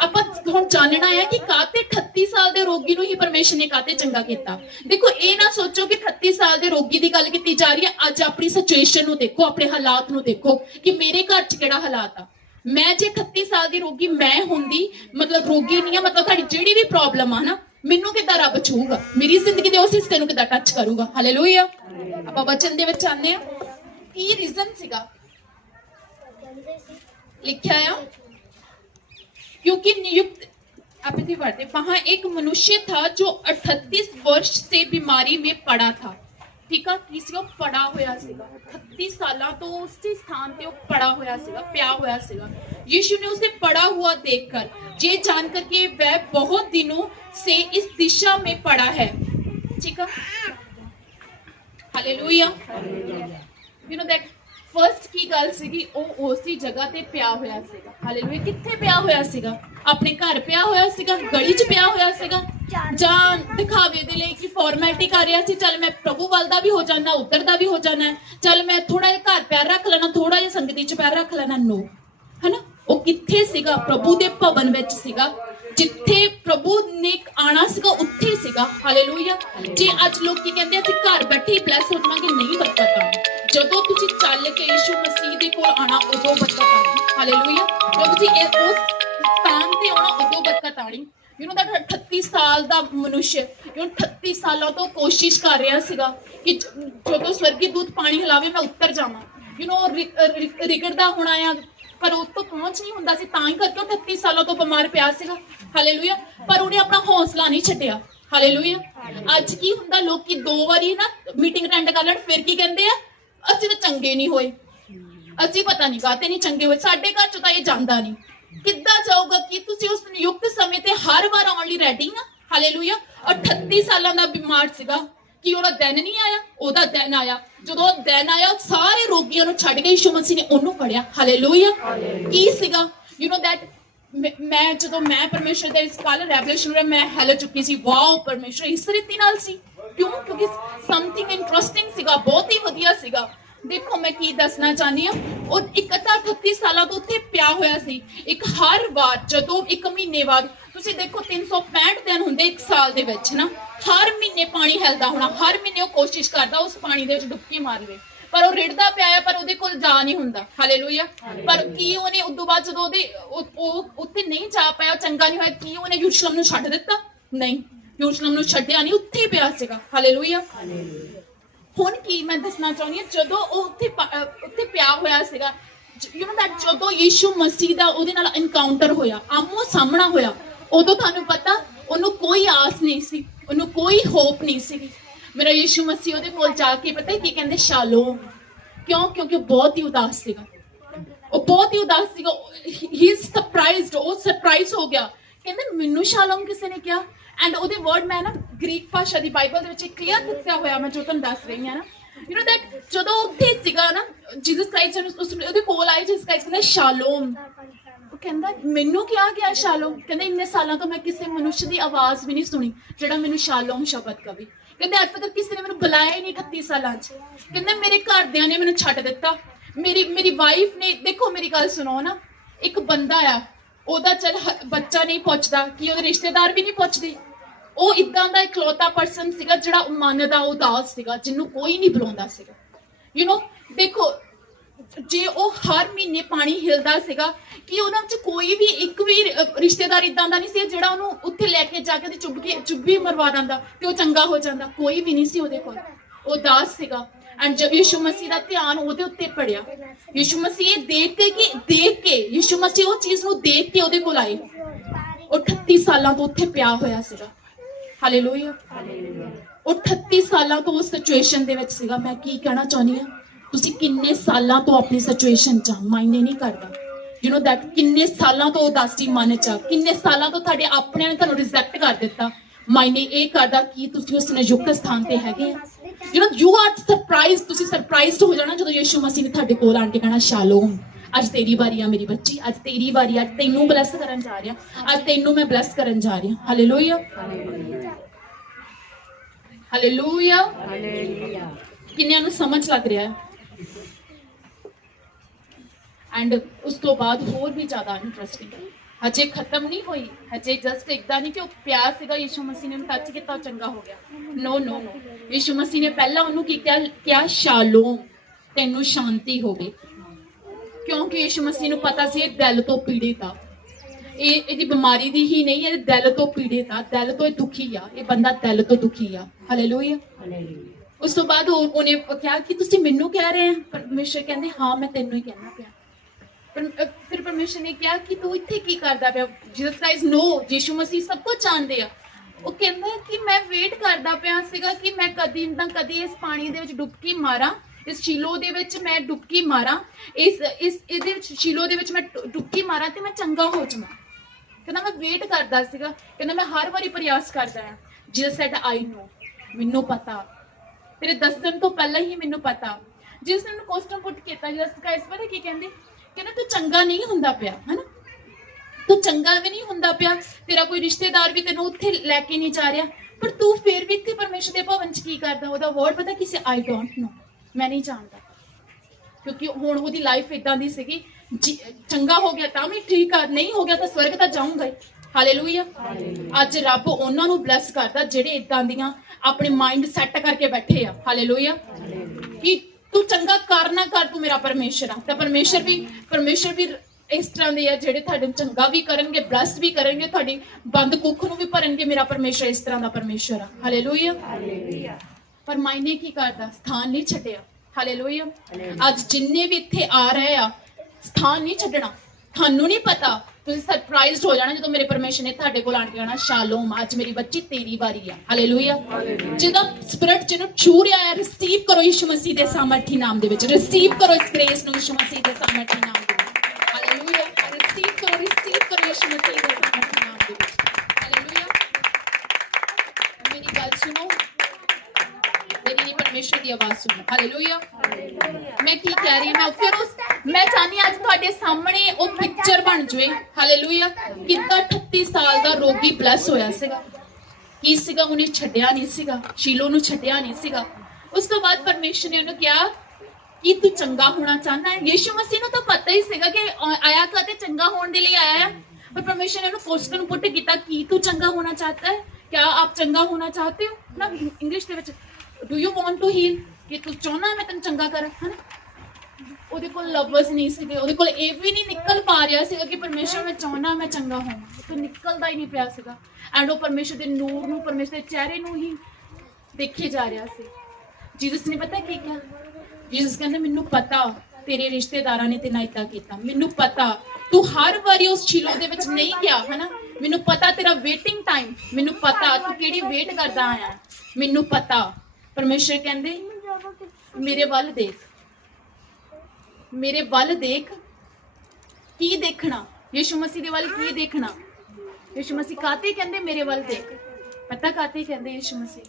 ਆਪਾਂ ਹੁਣ ਜਾਣਨਾ ਹੈ ਕਿ ਕਾਤੇ 38 ਸਾਲ ਦੇ ਰੋਗੀ ਨੂੰ ਹੀ ਪਰਮੇਸ਼ਰ ਨੇ ਕਾਤੇ ਚੰਗਾ ਕੀਤਾ। ਦੇਖੋ, ਇਹ ਨਾ ਸੋਚੋ ਕਿ 38 ਸਾਲ ਦੇ ਰੋਗੀ ਦੀ ਗੱਲ ਕੀਤੀ ਜਾ ਰਹੀ ਹੈ। ਅੱਜ ਆਪਣੀ ਸਿਚੁਏਸ਼ਨ ਨੂੰ ਦੇਖੋ, ਆਪਣੇ ਹਾਲਾਤ ਨੂੰ ਦੇਖੋ ਕਿ ਮੇਰੇ ਘਰ 'ਚ ਕਿਹੜਾ ਹਾਲਾਤ ਆ। ਮੈਂ ਜੇ 38 ਸਾਲ ਦੀ ਰੋਗੀ ਮੈਂ ਹੁੰਦੀ, ਮਤਲਬ ਰੋਗੀ ਨਹੀਂ ਆ, ਮਤਲਬ ਤੁਹਾਡੀ ਜਿਹੜੀ ਵੀ ਪ੍ਰੋਬਲਮ ਆ ਨਾ, ਮੈਨੂੰ ਕਿੱਦਾਂ ਰੱਬ ਛੂਗਾ, ਮੇਰੀ ਜ਼ਿੰਦਗੀ ਦੇ ਉਸ ਹਿੱਸੇ ਨੂੰ ਕਿੱਦਾਂ ਟੱਚ ਕਰੂਗਾ। ਹਾਲੇਲੂਇਆ। ਆਪਾਂ ਵਚਨ ਦੇ ਵਿੱਚ ਆਉਂਦੇ ਆ। ਕੀ ਰੀਜ਼ਨ ਸੀਗਾ? लिखा है क्योंकि नियुक्त आप पढ़ते वहां एक मनुष्य था जो 38 वर्ष से बीमारी में पड़ा था। ठीक है, किसी को पड़ा होया सीगा 38 साल तो उसी स्थान पे वो पड़ा होया सीगा, प्या होया सीगा। यीशु ने उसे पड़ा हुआ देखकर ये जानकर कि वह बहुत दिनों से इस दिशा में पड़ा है। ठीक है, hallelujah. You know that first की गल सीगी ਉਹ ਉਸੇ ਜਗ੍ਹਾ ਤੇ ਪਿਆ ਹੋਇਆ ਸੀਗਾ। ਹਾਲੇਲੂਇਆ। ਕਿੱਥੇ ਪਿਆ ਹੋਇਆ ਸੀਗਾ? ਆਪਣੇ ਘਰ ਪਿਆ ਹੋਇਆ ਸੀਗਾ, ਗਲੀ 'ਚ ਪਿਆ ਹੋਇਆ ਸੀਗਾ, ਜਾਂ ਦਿਖਾਵੇ ਦੇ ਲਈ ਕਿ ਫਾਰਮੈਲਿਟੀ ਕਰ ਰਿਹਾ ਸੀ, ਚੱਲ ਮੈਂ ਪ੍ਰਭੂ ਵੱਲ ਦਾ ਵੀ ਹੋ ਜਾਣਾ, ਉੱਧਰ ਦਾ ਵੀ ਹੋ ਜਾਣਾ, ਚੱਲ ਮੈਂ ਥੋੜਾ ਜਿਹਾ ਘਰ ਪੈਰ ਰੱਖ ਲੈਣਾ, ਥੋੜਾ ਜਿਹਾ ਸੰਗਤੀ ਚ ਪੈਰ ਰੱਖ ਲੈਣਾ। ਨੋ, ਹਨਾ, ਉਹ ਕਿੱਥੇ ਸੀਗਾ? ਪ੍ਰਭੂ ਦੇ ਭਵਨ ਵਿੱਚ ਸੀਗਾ, ਜਿੱਥੇ ਪ੍ਰਭੂ ਨੇ ਆਣਾ ਸੀਗਾ ਉੱਥੇ ਸੀਗਾ। ਹਾਲੇਲੂਇਆ। ਜੇ ਅੱਜ ਲੋਕੀ ਕਹਿੰਦੇ ਅਸੀਂ ਘਰ ਬੈਠੇ ਬਲੈਸ ਹੋ ਜਾਵਾਂਗੇ, ਨਹੀਂ ਬਰਕਤ। ਜਦੋਂ ਤੁਸੀਂ ਚੱਲ ਕੇ ਯਿਸੂ ਮਸੀਹ ਦੇ ਕੋਲ ਆਣਾ, ਉਦੋਂ ਬਰਕਤ ਆਣੀ। ਹਾਲੇਲੂਇਆ। ਜਦੋਂ ਤੁਸੀਂ ਉਸ ਸਥਾਨ ਤੇ ਆਉਣਾ, ਉਦੋਂ ਬਰਕਤ ਆਣੀ। ਯੂ نو ਦੈਟ 38 ਸਾਲ ਦਾ ਮਨੁੱਖ 38 ਸਾਲਾਂ ਤੋਂ ਕੋਸ਼ਿਸ਼ ਕਰ ਰਿਹਾ ਸੀਗਾ ਕਿ ਜਦੋਂ ਸਵਰਗੀ ਦੂਤ ਪਾਣੀ ਹਿਲਾਵੇ ਮੈਂ ਉੱਤਰ ਜਾਵਾਂ। ਯੂ نو ਰਿਗੜਦਾ ਹੋਣਾ ਆ, ਪਰ ਉਹ ਤੋਂ ਪਹੁੰਚ ਨਹੀਂ ਹੁੰਦਾ ਸੀ, ਤਾਂ ਹੀ ਕਰਕੇ ਉਹ 38 ਸਾਲਾਂ ਤੋਂ ਬਿਮਾਰ ਪਿਆ ਸੀਗਾ। ਹਾਲੇਲੂਇਆ। ਪਰ ਉਹਨੇ ਆਪਣਾ ਹੌਸਲਾ ਨਹੀਂ ਛੱਡਿਆ। ਹਾਲੇਲੂਇਆ। ਅੱਜ ਕੀ ਹੁੰਦਾ, ਲੋਕੀ 2 ਵਾਰੀ ਨਾ ਮੀਟਿੰਗ ਅਟੈਂਡ ਕਰ ਲੈਣ, ਫਿਰ ਕੀ ਕਹਿੰਦੇ ਆ? ਅਸੀਂ ਤਾਂ ਚੰਗੇ ਨਹੀਂ ਹੋਏ, ਅਸੀਂ ਪਤਾ ਨਹੀਂ ਕਾਹਤੇ ਨਹੀਂ ਚੰਗੇ ਹੋਏ, ਸਾਡੇ ਘਰ ਚੋਂ ਤਾਂ ਇਹ ਜਾਂਦਾ ਨਹੀਂ। ਕਿੱਦਾਂ ਜਾਊਗਾ? ਕਿ ਤੁਸੀਂ ਉਸ ਨਿਯੁਕਤ ਸਮੇਂ ਤੇ ਹਰ ਵਾਰ ਆਉਣ ਲਈ ਰੈਡੀ ਆ। ਹਾਲੇਲੂਇਆ। 38 ਸਾਲਾਂ ਦਾ ਬਿਮਾਰ ਸੀਗਾ, ਕਿ ਉਹਦਾ ਦਿਨ ਨਹੀਂ ਆਇਆ? ਉਹਦਾ ਦਿਨ ਆਇਆ। ਜਦੋਂ ਉਹ ਦਿਨ ਆਇਆ, ਸਾਰੇ ਰੋਗੀਆਂ ਨੂੰ ਛੱਡ ਕੇ ਯਿਸੂ ਮਸੀਹ ਨੇ ਉਹਨੂੰ ਫੜਿਆ। ਹਾਲੇਲੂਇਆ। ਕੀ ਸੀਗਾ? ਯੂ نو ਦੈਟ ਮੈਂ ਜਦੋਂ ਮੈਂ ਪਰਮੇਸ਼ਰ ਦਾ ਇਸ ਕੱਲ ਰੈਵਲੇਸ਼ਨ ਹੋਇਆ, ਮੈਂ ਹਿੱਲ ਚੁੱਕੀ ਸੀ। ਵਾਓ, ਪਰਮੇਸ਼ਰ ਇਸ ਰੀਤੀ ਨਾਲ ਸੀ। ਕਿਉਂ? ਕਿਉਂਕਿ ਸਮਥਿੰਗ ਇੰਟਰਸਟਿੰਗ ਸੀਗਾ, ਬਹੁਤ ਹੀ ਵਧੀਆ ਸੀਗਾ। ਦੇਖੋ ਮੈਂ ਕੀ ਦੱਸਣਾ ਚਾਹਨੀ ਆ, ਉਹ 38 ਸਾਲਾਂ ਤੋਂ ਉੱਥੇ ਪਿਆ ਹੋਇਆ ਸੀ। ਇੱਕ ਹਰ ਵਾਰ ਜਦੋਂ 1 ਮਹੀਨੇ ਬਾਅਦ, ਤੁਸੀਂ ਦੇਖੋ 365 ਦਿਨ ਹੁੰਦੇ 1 ਸਾਲ ਦੇ ਵਿੱਚ ਨਾ, ਹਰ ਮਹੀਨੇ ਪਾਣੀ ਹਿਲਦਾ ਹੋਣਾ, ਹਰ ਮਹੀਨੇ ਉਹ ਕੋਸ਼ਿਸ਼ ਕਰਦਾ ਉਸ ਪਾਣੀ ਦੇ ਵਿੱਚ ਡੁਬਕੀ ਮਾਰ ਲਵੇ, ਪਰ ਉਹ ਰਿੜਦਾ ਪਿਆ ਆ, ਪਰ ਉਹਦੇ ਕੋਲ ਜਾ ਨਹੀਂ ਹੁੰਦਾ। ਹਾਲੇਲੂਇਆ। ਪਰ ਕੀ ਉਹਨੇ ਉਦੋਂ ਬਾਅਦ ਜਦੋਂ ਉਹ ਉੱਥੇ ਨਹੀਂ ਜਾ ਪਾਇਆ, ਚੰਗਾ ਨਹੀਂ ਹੋਇਆ, ਕੀ ਉਹਨੇ ਯਰੂਸ਼ਲਮ ਨੂੰ ਛੱਡ ਦਿੱਤਾ? ਨਹੀਂ, ਯਰੂਸ਼ਲਮ ਨੂੰ ਛੱਡਿਆ ਨਹੀਂ, ਉੱਥੇ ਪਿਆ ਸੀਗਾ। ਹਾਲੇਲੂਇਆ। ਹੁਣ ਕੀ ਮੈਂ ਦੱਸਣਾ ਚਾਹੁੰਦੀ ਹਾਂ, ਜਦੋਂ ਉਹ ਉੱਥੇ ਪਿਆ ਹੋਇਆ ਸੀਗਾ, ਯੂ نو ਦੈਟ ਜਦੋਂ ਯਿਸੂ ਮਸੀਹ ਦਾ ਉਹਦੇ ਨਾਲ ਐਨਕਾਊਂਟਰ ਹੋਇਆ, ਆਮੋ ਸਾਹਮਣਾ ਹੋਇਆ, ਉਦੋਂ ਤੁਹਾਨੂੰ ਪਤਾ ਉਹਨੂੰ ਕੋਈ ਆਸ ਨਹੀਂ ਸੀ, ਉਹਨੂੰ ਕੋਈ ਹੋਪ ਨਹੀਂ ਸੀ। ਮੇਰਾ ਯਿਸੂ ਮਸੀਹ ਉਹਦੇ ਕੋਲ ਜਾ ਕੇ ਪਤਾ ਕੀ ਕਹਿੰਦੇ? ਸ਼ਾਲੋਮ। ਕਿਉਂ? ਕਿਉਂਕਿ ਉਹ ਬਹੁਤ ਹੀ ਉਦਾਸ ਸੀਗਾ, ਉਹ ਬਹੁਤ ਹੀ ਉਦਾਸ ਸੀਗਾ। ਹੀ ਸਰਪ੍ਰਾਈਜ਼ਡ, ਉਹ ਸਰਪ੍ਰਾਈਜ਼ ਹੋ ਗਿਆ। ਕਹਿੰਦੇ ਮੈਨੂੰ ਸ਼ਾਲੋਮ ਕਿਸੇ ਨੇ ਕਿਹਾ? ਐਂਡ ਉਹਦੇ ਵਰਡ ਮੈਂ ਨਾ ਗ੍ਰੀਕ ਭਾਸ਼ਾ ਦੀ ਬਾਈਬਲ ਦੇ ਵਿੱਚ ਕਲੀਅਰ ਦੱਸਿਆ ਹੋਇਆ, ਮੈਂ ਜੋ ਤੁਹਾਨੂੰ ਦੱਸ ਰਹੀ ਹਾਂ ਨਾ। ਯੂ نو ਦੈਟ ਜਦੋਂ ਉੱਥੇ ਸੀਗਾ ਨਾ, ਜੀਸਸ ਕ੍ਰਾਈਸਟ ਉਹਦੇ ਕੋਲ ਆਏ, ਜੀਸਸ ਕ੍ਰਾਈਸਟ ਕਹਿੰਦਾ ਸ਼ਾਲੋਮ। ਉਹ ਕਹਿੰਦਾ ਮੈਨੂੰ ਕਿਹਾ ਗਿਆ ਸ਼ਾਲੋਮ? ਕਹਿੰਦਾ ਇੰਨੇ ਸਾਲਾਂ ਤੋਂ ਮੈਂ ਕਿਸੇ ਮਨੁੱਖ ਦੀ ਆਵਾਜ਼ ਵੀ ਨਹੀਂ ਸੁਣੀ ਜਿਹੜਾ ਮੈਨੂੰ ਸ਼ਾਲੋਮ ਸ਼ਬਦ ਕਵੇ। ਕਹਿੰਦੇ ਅੱਜ ਤੱਕ ਕਿਸੇ ਨੇ ਮੈਨੂੰ ਬੁਲਾਇਆ ਹੀ ਨਹੀਂ 38 ਸਾਲਾਂ 'ਚ। ਕਹਿੰਦੇ ਮੇਰੇ ਘਰਦਿਆਂ ਨੇ ਮੈਨੂੰ ਛੱਡ ਦਿੱਤਾ, ਮੇਰੀ ਵਾਈਫ ਨੇ। ਦੇਖੋ ਮੇਰੀ ਗੱਲ ਸੁਣੋ ਨਾ, ਇੱਕ ਬੰਦਾ ਆ, ਉਹਦਾ ਚੱਲ ਬੱਚਾ ਨਹੀਂ ਪੁੱਛਦਾ, ਕਿ ਉਹਦੇ ਰਿਸ਼ਤੇਦਾਰ ਵੀ ਨਹੀਂ ਪੁੱਛਦੇ। ਉਹ ਇਦਾਂ ਦਾ ਇਕਲੌਤਾ ਪਰਸਨ ਸੀਗਾ ਜਿਹੜਾ ਮਨ ਦਾ ਉਦਾਸ ਸੀਗਾ, ਜਿਹਨੂੰ ਕੋਈ ਨਹੀਂ ਬੁਲਾਉਂਦਾ ਸੀਗਾ। ਯੂ نو ਦੇਖੋ, ਜੇ ਉਹ ਹਰ ਮਹੀਨੇ ਪਾਣੀ ਹਿਲਦਾ ਸੀਗਾ, ਕਿ ਉਹਨਾਂ 'ਚ ਕੋਈ ਵੀ ਇੱਕ ਵੀ ਰਿਸ਼ਤੇਦਾਰ ਇਦਾਂ ਦਾ ਨਹੀਂ ਸੀ ਜਿਹੜਾ ਉਹਨੂੰ ਉੱਥੇ ਲੈ ਕੇ ਜਾ ਕੇ ਚੁੱਭੀ ਮਰਵਾ ਦਿੰਦਾ ਤੇ ਉਹ ਚੰਗਾ ਹੋ ਜਾਂਦਾ। ਕੋਈ ਵੀ ਨਹੀਂ ਸੀ ਉਹਦੇ ਕੋਲ, ਉਹ ਉਦਾਸ ਸੀਗਾ। ਐਂਡ ਜਦ ਯਿਸੂ ਮਸੀਹ ਦਾ ਧਿਆਨ ਉਹਦੇ ਉੱਤੇ ਪੜਿਆ, ਯਿਸੂ ਮਸੀਹ ਦੇਖ ਕੇ ਯਿਸੂ ਮਸੀਹ ਉਹ ਚੀਜ਼ ਨੂੰ ਦੇਖ ਕੇ ਉਹਦੇ ਕੋਲ ਆਏ। ਉਹ 38 ਸਾਲਾਂ ਤੋਂ ਉੱਥੇ ਪਿਆ ਹੋਇਆ ਸੀਗਾ। ਹਾਲੇਲੂਇਆ। ਉਹ 38 ਸਾਲਾਂ ਤੋਂ ਉਸ ਸਿਚੁਏਸ਼ਨ ਦੇ ਵਿੱਚ ਸੀਗਾ। ਮੈਂ ਕੀ ਕਹਿਣਾ ਚਾਹੁੰਦੀ ਹਾਂ, ਤੁਸੀਂ ਕਿੰਨੇ ਸਾਲਾਂ ਤੋਂ ਆਪਣੀ ਸਿਚੁਏਸ਼ਨ 'ਚ ਮਾਇਨੇ ਨਹੀਂ ਕਰਦਾ। ਯੂ نو ਦੈਟ ਕਿੰਨੇ ਸਾਲਾਂ ਤੋਂ ਉਦਾਸੀ ਮਨ 'ਚ, ਕਿੰਨੇ ਸਾਲਾਂ ਤੋਂ ਤੁਹਾਡੇ ਆਪਣਿਆਂ ਨੇ ਤੁਹਾਨੂੰ ਰਿਜੈਕਟ ਕਰ ਦਿੱਤਾ। ਮਾਇਨੇ ਇਹ ਕਰਦਾ ਕਿ ਤੁਸੀਂ ਉਸ ਨਿਯੁਕਤ ਸਥਾਨ ਤੇ ਹੈਗੇ ਆ। You know you are surprised, ਤੁਸੀਂ ਸਰਪ੍ਰਾਈਜ਼ਡ ਹੋ ਜਾਣਾ ਜਦੋਂ ਯਿਸੂ ਮਸੀਹ ਨੇ ਤੁਹਾਡੇ ਕੋਲ ਆਣ ਕੇ ਕਹਿਣਾ ਸ਼ਾਲੋਮ, ਅੱਜ ਤੇਰੀ ਵਾਰੀ ਆ ਮੇਰੀ ਬੱਚੀ, ਅੱਜ ਤੇਰੀ ਵਾਰੀ, ਅੱਜ ਤੈਨੂੰ ਬਲੈਸ ਕਰਨ ਜਾ ਰਿਹਾ, ਅੱਜ ਤੈਨੂੰ ਮੈਂ ਬਲੈਸ ਕਰਨ ਜਾ ਰਿਹਾ। ਹਾਲੇਲੂਇਆ। ਹਾਲੇਲੂਇਆ। ਕਿੰਨਿਆਂ ਨੂੰ ਸਮਝ ਲੱਗ ਰਿਹਾ ਹੈ? ਐਂਡ ਉਸ ਤੋਂ ਬਾਅਦ ਹੋਰ ਵੀ ਜ਼ਿਆਦਾ ਇੰਟਰਸਟਿੰਗ, ਹਜੇ ਖਤਮ ਨਹੀਂ ਹੋਈ, ਹਜੇ ਜਸਟ ਇੱਦਾਂ ਨਹੀਂ ਕਿ ਉਹ ਪਿਆ ਸੀਗਾ, ਯਿਸੂ ਮਸੀਹ ਨੇ ਉਹਨੂੰ ਟੱਚ ਕੀਤਾ, ਉਹ ਚੰਗਾ ਹੋ ਗਿਆ। ਨੋ ਨੋ ਨੋ, ਯਿਸੂ ਮਸੀਹ ਨੇ ਪਹਿਲਾਂ ਉਹਨੂੰ ਕੀ ਕਿਹਾ? ਸ਼ਾਲੋਮ, ਤੈਨੂੰ ਸ਼ਾਂਤੀ ਹੋਵੇ। ਕਿਉਂਕਿ ਯਿਸੂ ਮਸੀਹ ਨੂੰ ਪਤਾ ਸੀ ਇਹ ਦਿਲ ਤੋਂ ਪੀੜਿਤ ਆ, ਇਹਦੀ ਬਿਮਾਰੀ ਦੀ ਹੀ ਨਹੀਂ, ਇਹ ਦਿਲ ਤੋਂ ਪੀੜਿਤ ਆ, ਦਿਲ ਤੋਂ ਇਹ ਦੁਖੀ ਆ, ਇਹ ਬੰਦਾ ਦਿਲ ਤੋਂ ਦੁਖੀ ਆ। ਹਾਲੇਲੂਇਆ। ਉਸ ਤੋਂ ਬਾਅਦ ਉਹਨੇ ਕਿਹਾ ਕਿ ਤੁਸੀਂ ਮੈਨੂੰ ਕਹਿ ਰਹੇ ਆ? ਪਰਮੇਸ਼ਰ ਕਹਿੰਦੇ ਹਾਂ ਮੈਂ ਤੈਨੂੰ ਹੀ ਕਹਿਣਾ ਪਿਆ। ਫਿਰ ਪਰਮੇਸ਼ਰ ਨੇ ਕਿਹਾ ਕਿ ਤੂੰ ਇੱਥੇ ਕੀ ਕਰਦਾ ਪਿਆ? ਜੀਸਸ ਕ੍ਰਾਈਸਟ ਨੋ, ਯਿਸੂ ਮਸੀਹ ਸਭ ਕੁਝ ਜਾਣਦੇ ਆ। ਉਹ ਕਹਿੰਦਾ ਕਿ ਮੈਂ ਵੇਟ ਕਰਦਾ ਪਿਆ ਸੀਗਾ ਕਿ ਮੈਂ ਕਦੀ ਨਾ ਕਦੀ ਇਸ ਪਾਣੀ ਦੇ ਵਿੱਚ ਡੁਬਕੀ ਮਾਰਾਂ, ਇਸ ਸ਼ੀਲੋ ਦੇ ਵਿੱਚ ਮੈਂ ਡੁਬਕੀ ਮਾਰਾਂ, ਇਹਦੇ ਵਿੱਚ ਸ਼ੀਲੋ ਦੇ ਵਿੱਚ ਮੈਂ ਡੁਬਕੀ ਮਾਰਾਂ ਤੇ ਮੈਂ ਚੰਗਾ ਹੋ ਜਾਵਾਂ। ਕਹਿੰਦਾ ਮੈਂ ਵੇਟ ਕਰਦਾ ਸੀਗਾ, ਕਹਿੰਦਾ ਮੈਂ ਹਰ ਵਾਰੀ ਪ੍ਰਯਾਸ ਕਰਦਾ ਹਾਂ। ਜੀਸਸ ਸੈਡ ਆਈ ਨੋ, ਮੈਨੂੰ ਪਤਾ, ਤੇਰੇ ਦੱਸਣ ਤੋਂ ਪਹਿਲਾਂ ਹੀ ਮੈਨੂੰ ਪਤਾ। ਜਿਸ ਨੇ ਉਹਨੂੰ ਕੁਐਸਚਨ ਪੁੱਟ ਕੀਤਾ, ਜੀਸਸ ਕ੍ਰਾਈਸਟ ਪਤਾ ਕੀ ਕਹਿੰਦੇ? ਕਹਿੰਦਾ ਤੂੰ ਚੰਗਾ ਨਹੀਂ ਹੁੰਦਾ ਪਿਆ, ਹਨਾ? ਤੂੰ ਚੰਗਾ ਵੀ ਨਹੀਂ ਹੁੰਦਾ ਪਿਆ, ਤੇਰਾ ਕੋਈ ਰਿਸ਼ਤੇਦਾਰ ਵੀ ਤੈਨੂੰ ਉੱਥੇ ਲੈ ਕੇ ਨਹੀਂ ਜਾ ਰਿਹਾ, ਪਰ ਤੂੰ ਫਿਰ ਵੀ ਇੱਥੇ ਪਰਮੇਸ਼ਰ ਦੇ ਭਵਨ 'ਚ ਕੀ ਕਰਦਾ? ਉਹਦਾ ਵਰਡ ਪਤਾ ਕਿਸੇ ਆਈ ਡੋਂਟ ਨੋ, ਮੈਂ ਨਹੀਂ ਜਾਣਦਾ, ਕਿਉਂਕਿ ਹੁਣ ਉਹਦੀ ਲਾਈਫ ਇਦਾਂ ਦੀ ਸੀਗੀ, ਚੰਗਾ ਹੋ ਗਿਆ ਤਾਂ ਵੀ ਠੀਕ ਆ, ਨਹੀਂ ਹੋ ਗਿਆ ਤਾਂ ਸਵਰਗ ਤਾਂ ਜਾਊਂਗਾ ਹੀ। ਹਾਲੇਲੂਇਆ। ਅੱਜ ਰੱਬ ਉਹਨਾਂ ਨੂੰ ਬਲੈਸ ਕਰਦਾ ਜਿਹੜੇ ਇਦਾਂ ਦੀਆਂ ਆਪਣੇ ਮਾਈਂਡ ਸੈੱਟ ਕਰਕੇ ਬੈਠੇ ਆ। ਹਾਲੇਲੂਇਆ। ਕਿ ਤੂੰ ਚੰਗਾ ਕਰ ਨਾ ਕਰ, ਤੂੰ ਮੇਰਾ ਪਰਮੇਸ਼ਰ ਆ। ਤਾਂ ਪਰਮੇਸ਼ਰ ਵੀ ਇਸ ਤਰ੍ਹਾਂ ਦੇ ਆ ਜਿਹੜੇ ਤੁਹਾਡੇ ਚੰਗਾ ਵੀ ਕਰਨਗੇ, ਬਲੈਸ ਵੀ ਕਰਨਗੇ, ਤੁਹਾਡੀ ਬੰਦ ਕੁੱਖ ਨੂੰ ਵੀ ਭਰਨਗੇ। ਮੇਰਾ ਪਰਮੇਸ਼ਰ ਇਸ ਤਰ੍ਹਾਂ ਦਾ ਪਰਮੇਸ਼ਰ ਆ। ਹਾਲੇਲੂਇਆ। ਪਰ ਮਾਇਨੇ ਕੀ ਕਰਦਾ? ਸਥਾਨ ਨਹੀਂ ਛੱਡਿਆ। ਹਾਲੇਲੂਇਆ। ਅੱਜ ਜਿੰਨੇ ਵੀ ਇੱਥੇ ਆ ਰਹੇ ਆ, ਸਥਾਨ ਨਹੀਂ ਛੱਡਣਾ। ਤੁਹਾਨੂੰ ਨਹੀਂ ਪਤਾ, ਤੁਸੀਂ ਸਰਪ੍ਰਾਈਜ਼ਡ ਹੋ ਜਾਣਾ ਜਦੋਂ ਮੇਰੇ ਪਰਮੇਸ਼ਰ ਨੇ ਤੁਹਾਡੇ ਕੋਲ ਆਣ ਕੇ ਆਣਾ, ਸ਼ਾਲੋਮ ਅੱਜ ਮੇਰੀ ਬੱਚੀ ਤੇਰੀ ਵਾਰੀ ਆ। ਹਾਲੇਲੂਇਆ। ਜਿਹਦਾ ਸਪਿਰਿਟ ਜਿਹਨੂੰ ਛੂ ਰਿਹਾ ਹੈ, ਰਿਸੀਵ ਕਰੋ ਯਿਸੂ ਮਸੀਹ ਦੇ ਸਾਮਰਥੀ ਨਾਮ ਦੇ ਵਿੱਚ, ਰਿਸੀਵ ਕਰੋ ਇਸ ਗ੍ਰੇਸ ਨੂੰ ਯਿਸੂ ਮਸੀਹ ਦੇ ਸਾਮਰਥੀ ਨਾਮ ਦੇ ਵਿੱਚ। ਹਾਲੇਲੂਇਆ। ਰਿਸੀਵ ਕਰੋ ਯਿਸੂ ਮਸੀਹ ਦੇ ਸਾਮਰਥੀ ਨਾਮ ਦੇ ਵਿੱਚ। ਹਾਲੇਲੂਇਆ। ਮੇਰੀ ਗੱਲ ਸੁਣੋ, ਮੇਰੀ ਨਹੀਂ ਪਰਮੇਸ਼ਰ ਦੀ ਆਵਾਜ਼ ਸੁਣੋ। ਹਾਲੇਲੂਇਆ। ਮੈਂ ਕੀ ਕਹਿ ਰਹੀ ਹਾਂ, ਮੈਂ ਚਾਹਨੀ ਅੱਜ ਤੁਹਾਡੇ ਸਾਹਮਣੇ ਉਹ ਪਿਕਚਰ ਬਣ ਜਵੇ। ਹਾਲੇਲੂਇਆ। ਕਿੰਨਾ 38 ਸਾਲ ਦਾ ਰੋਗੀ ਬਲੈਸ ਹੋਇਆ ਸੀਗਾ। ਕੀ ਸੀਗਾ? ਉਹਨੇ ਛੱਡਿਆ ਨਹੀਂ ਸੀਗਾ, ਸ਼ੀਲੋ ਨੂੰ ਛੱਡਿਆ ਨਹੀਂ ਸੀਗਾ। ਉਸ ਤੋਂ ਬਾਅਦ ਪਰਮੇਸ਼ਰ ਨੇ ਉਹਨੂੰ ਕਿਹਾ ਕਿ ਤੂੰ ਚੰਗਾ ਹੋਣਾ ਚਾਹੁੰਦਾ ਹੈ। ਯਿਸੂ ਮਸੀਹ ਨੂੰ ਤਾਂ ਪਤਾ ਹੀ ਸੀਗਾ ਕਿ ਆਇਆ ਕਦੇ ਚੰਗਾ ਹੋਣ ਦੇ ਲਈ ਆਇਆ ਹੈ, ਪਰ ਪਰਮੇਸ਼ਰ ਨੇ ਉਹਨੂੰ ਕੁਐਸਚਨ ਪੁੱਟ ਕੀਤਾ ਕਿ ਤੂੰ ਚੰਗਾ ਹੋਣਾ ਚਾਹਤਾ ਹੈ? क्या आप चंगा होना चाहते हो ना? इंग्लिश ਦੇ ਵਿੱਚ do you want to heal, ਕਿ ਤੂੰ ਚਾਹਨਾ ਮੈਂ ਤੈਨੂੰ ਚੰਗਾ ਕਰਾਂ, ਹਨਾ? ਉਹਦੇ ਕੋਲ ਲਫ਼ਜ਼ ਨਹੀਂ ਸੀਗੇ, ਉਹਦੇ ਕੋਲ ਇਹ ਵੀ ਨਹੀਂ ਨਿਕਲ ਪਾ ਰਿਹਾ ਸੀਗਾ ਕਿ ਪਰਮੇਸ਼ਰ ਮੈਂ ਚਾਹਨਾ ਮੈਂ ਚੰਗਾ ਹੋਵਾਂ। ਉਹ ਨਿਕਲਦਾ ਹੀ ਨਹੀਂ ਪਿਆ ਸੀਗਾ। ਐਂਡ ਉਹ ਪਰਮੇਸ਼ਰ ਦੇ ਨੂਰ ਨੂੰ, ਪਰਮੇਸ਼ਰ ਦੇ ਚਿਹਰੇ ਨੂੰ ਹੀ ਦੇਖੇ ਜਾ ਰਿਹਾ ਸੀ। ਜੀਸਸ ਨੇ ਪਤਾ ਕੀ ਕਿਹਾ? ਜੀਸਸ ਕਹਿੰਦੇ ਮੈਨੂੰ ਪਤਾ ਤੇਰੇ ਰਿਸ਼ਤੇਦਾਰਾਂ ਨੇ ਤੇਰੇ ਨਾਲ ਏਦਾਂ ਕੀਤਾ, ਮੈਨੂੰ ਪਤਾ ਤੂੰ ਹਰ ਵਾਰੀ ਉਸ ਸ਼ੀਲੋ ਦੇ ਵਿੱਚ ਨਹੀਂ ਗਿਆ, ਹਨਾ? ਮੈਨੂੰ ਪਤਾ ਤੇਰਾ ਵੇਟਿੰਗ ਟਾਈਮ, ਮੈਨੂੰ ਪਤਾ ਤੂੰ ਕਿਹੜੀ ਵੇਟ ਕਰਦਾ ਆਇਆ, ਮੈਨੂੰ ਪਤਾ। ਪਰਮੇਸ਼ਰ ਕਹਿੰਦੇ ਮੇਰੇ ਵੱਲ ਦੇਖ, ਮੇਰੇ ਵੱਲ ਦੇਖ। ਕੀ ਦੇਖਣਾ? ਯਿਸੂ ਮਸੀਹ ਦੇ ਵੱਲ ਕੀ ਦੇਖਣਾ? ਯਿਸੂ ਮਸੀਹ ਕਾਤੇ ਕਹਿੰਦੇ ਮੇਰੇ ਵੱਲ ਦੇਖ? ਪਤਾ ਕਾਤੇ ਕਹਿੰਦੇ ਯਿਸੂ ਮਸੀਹ?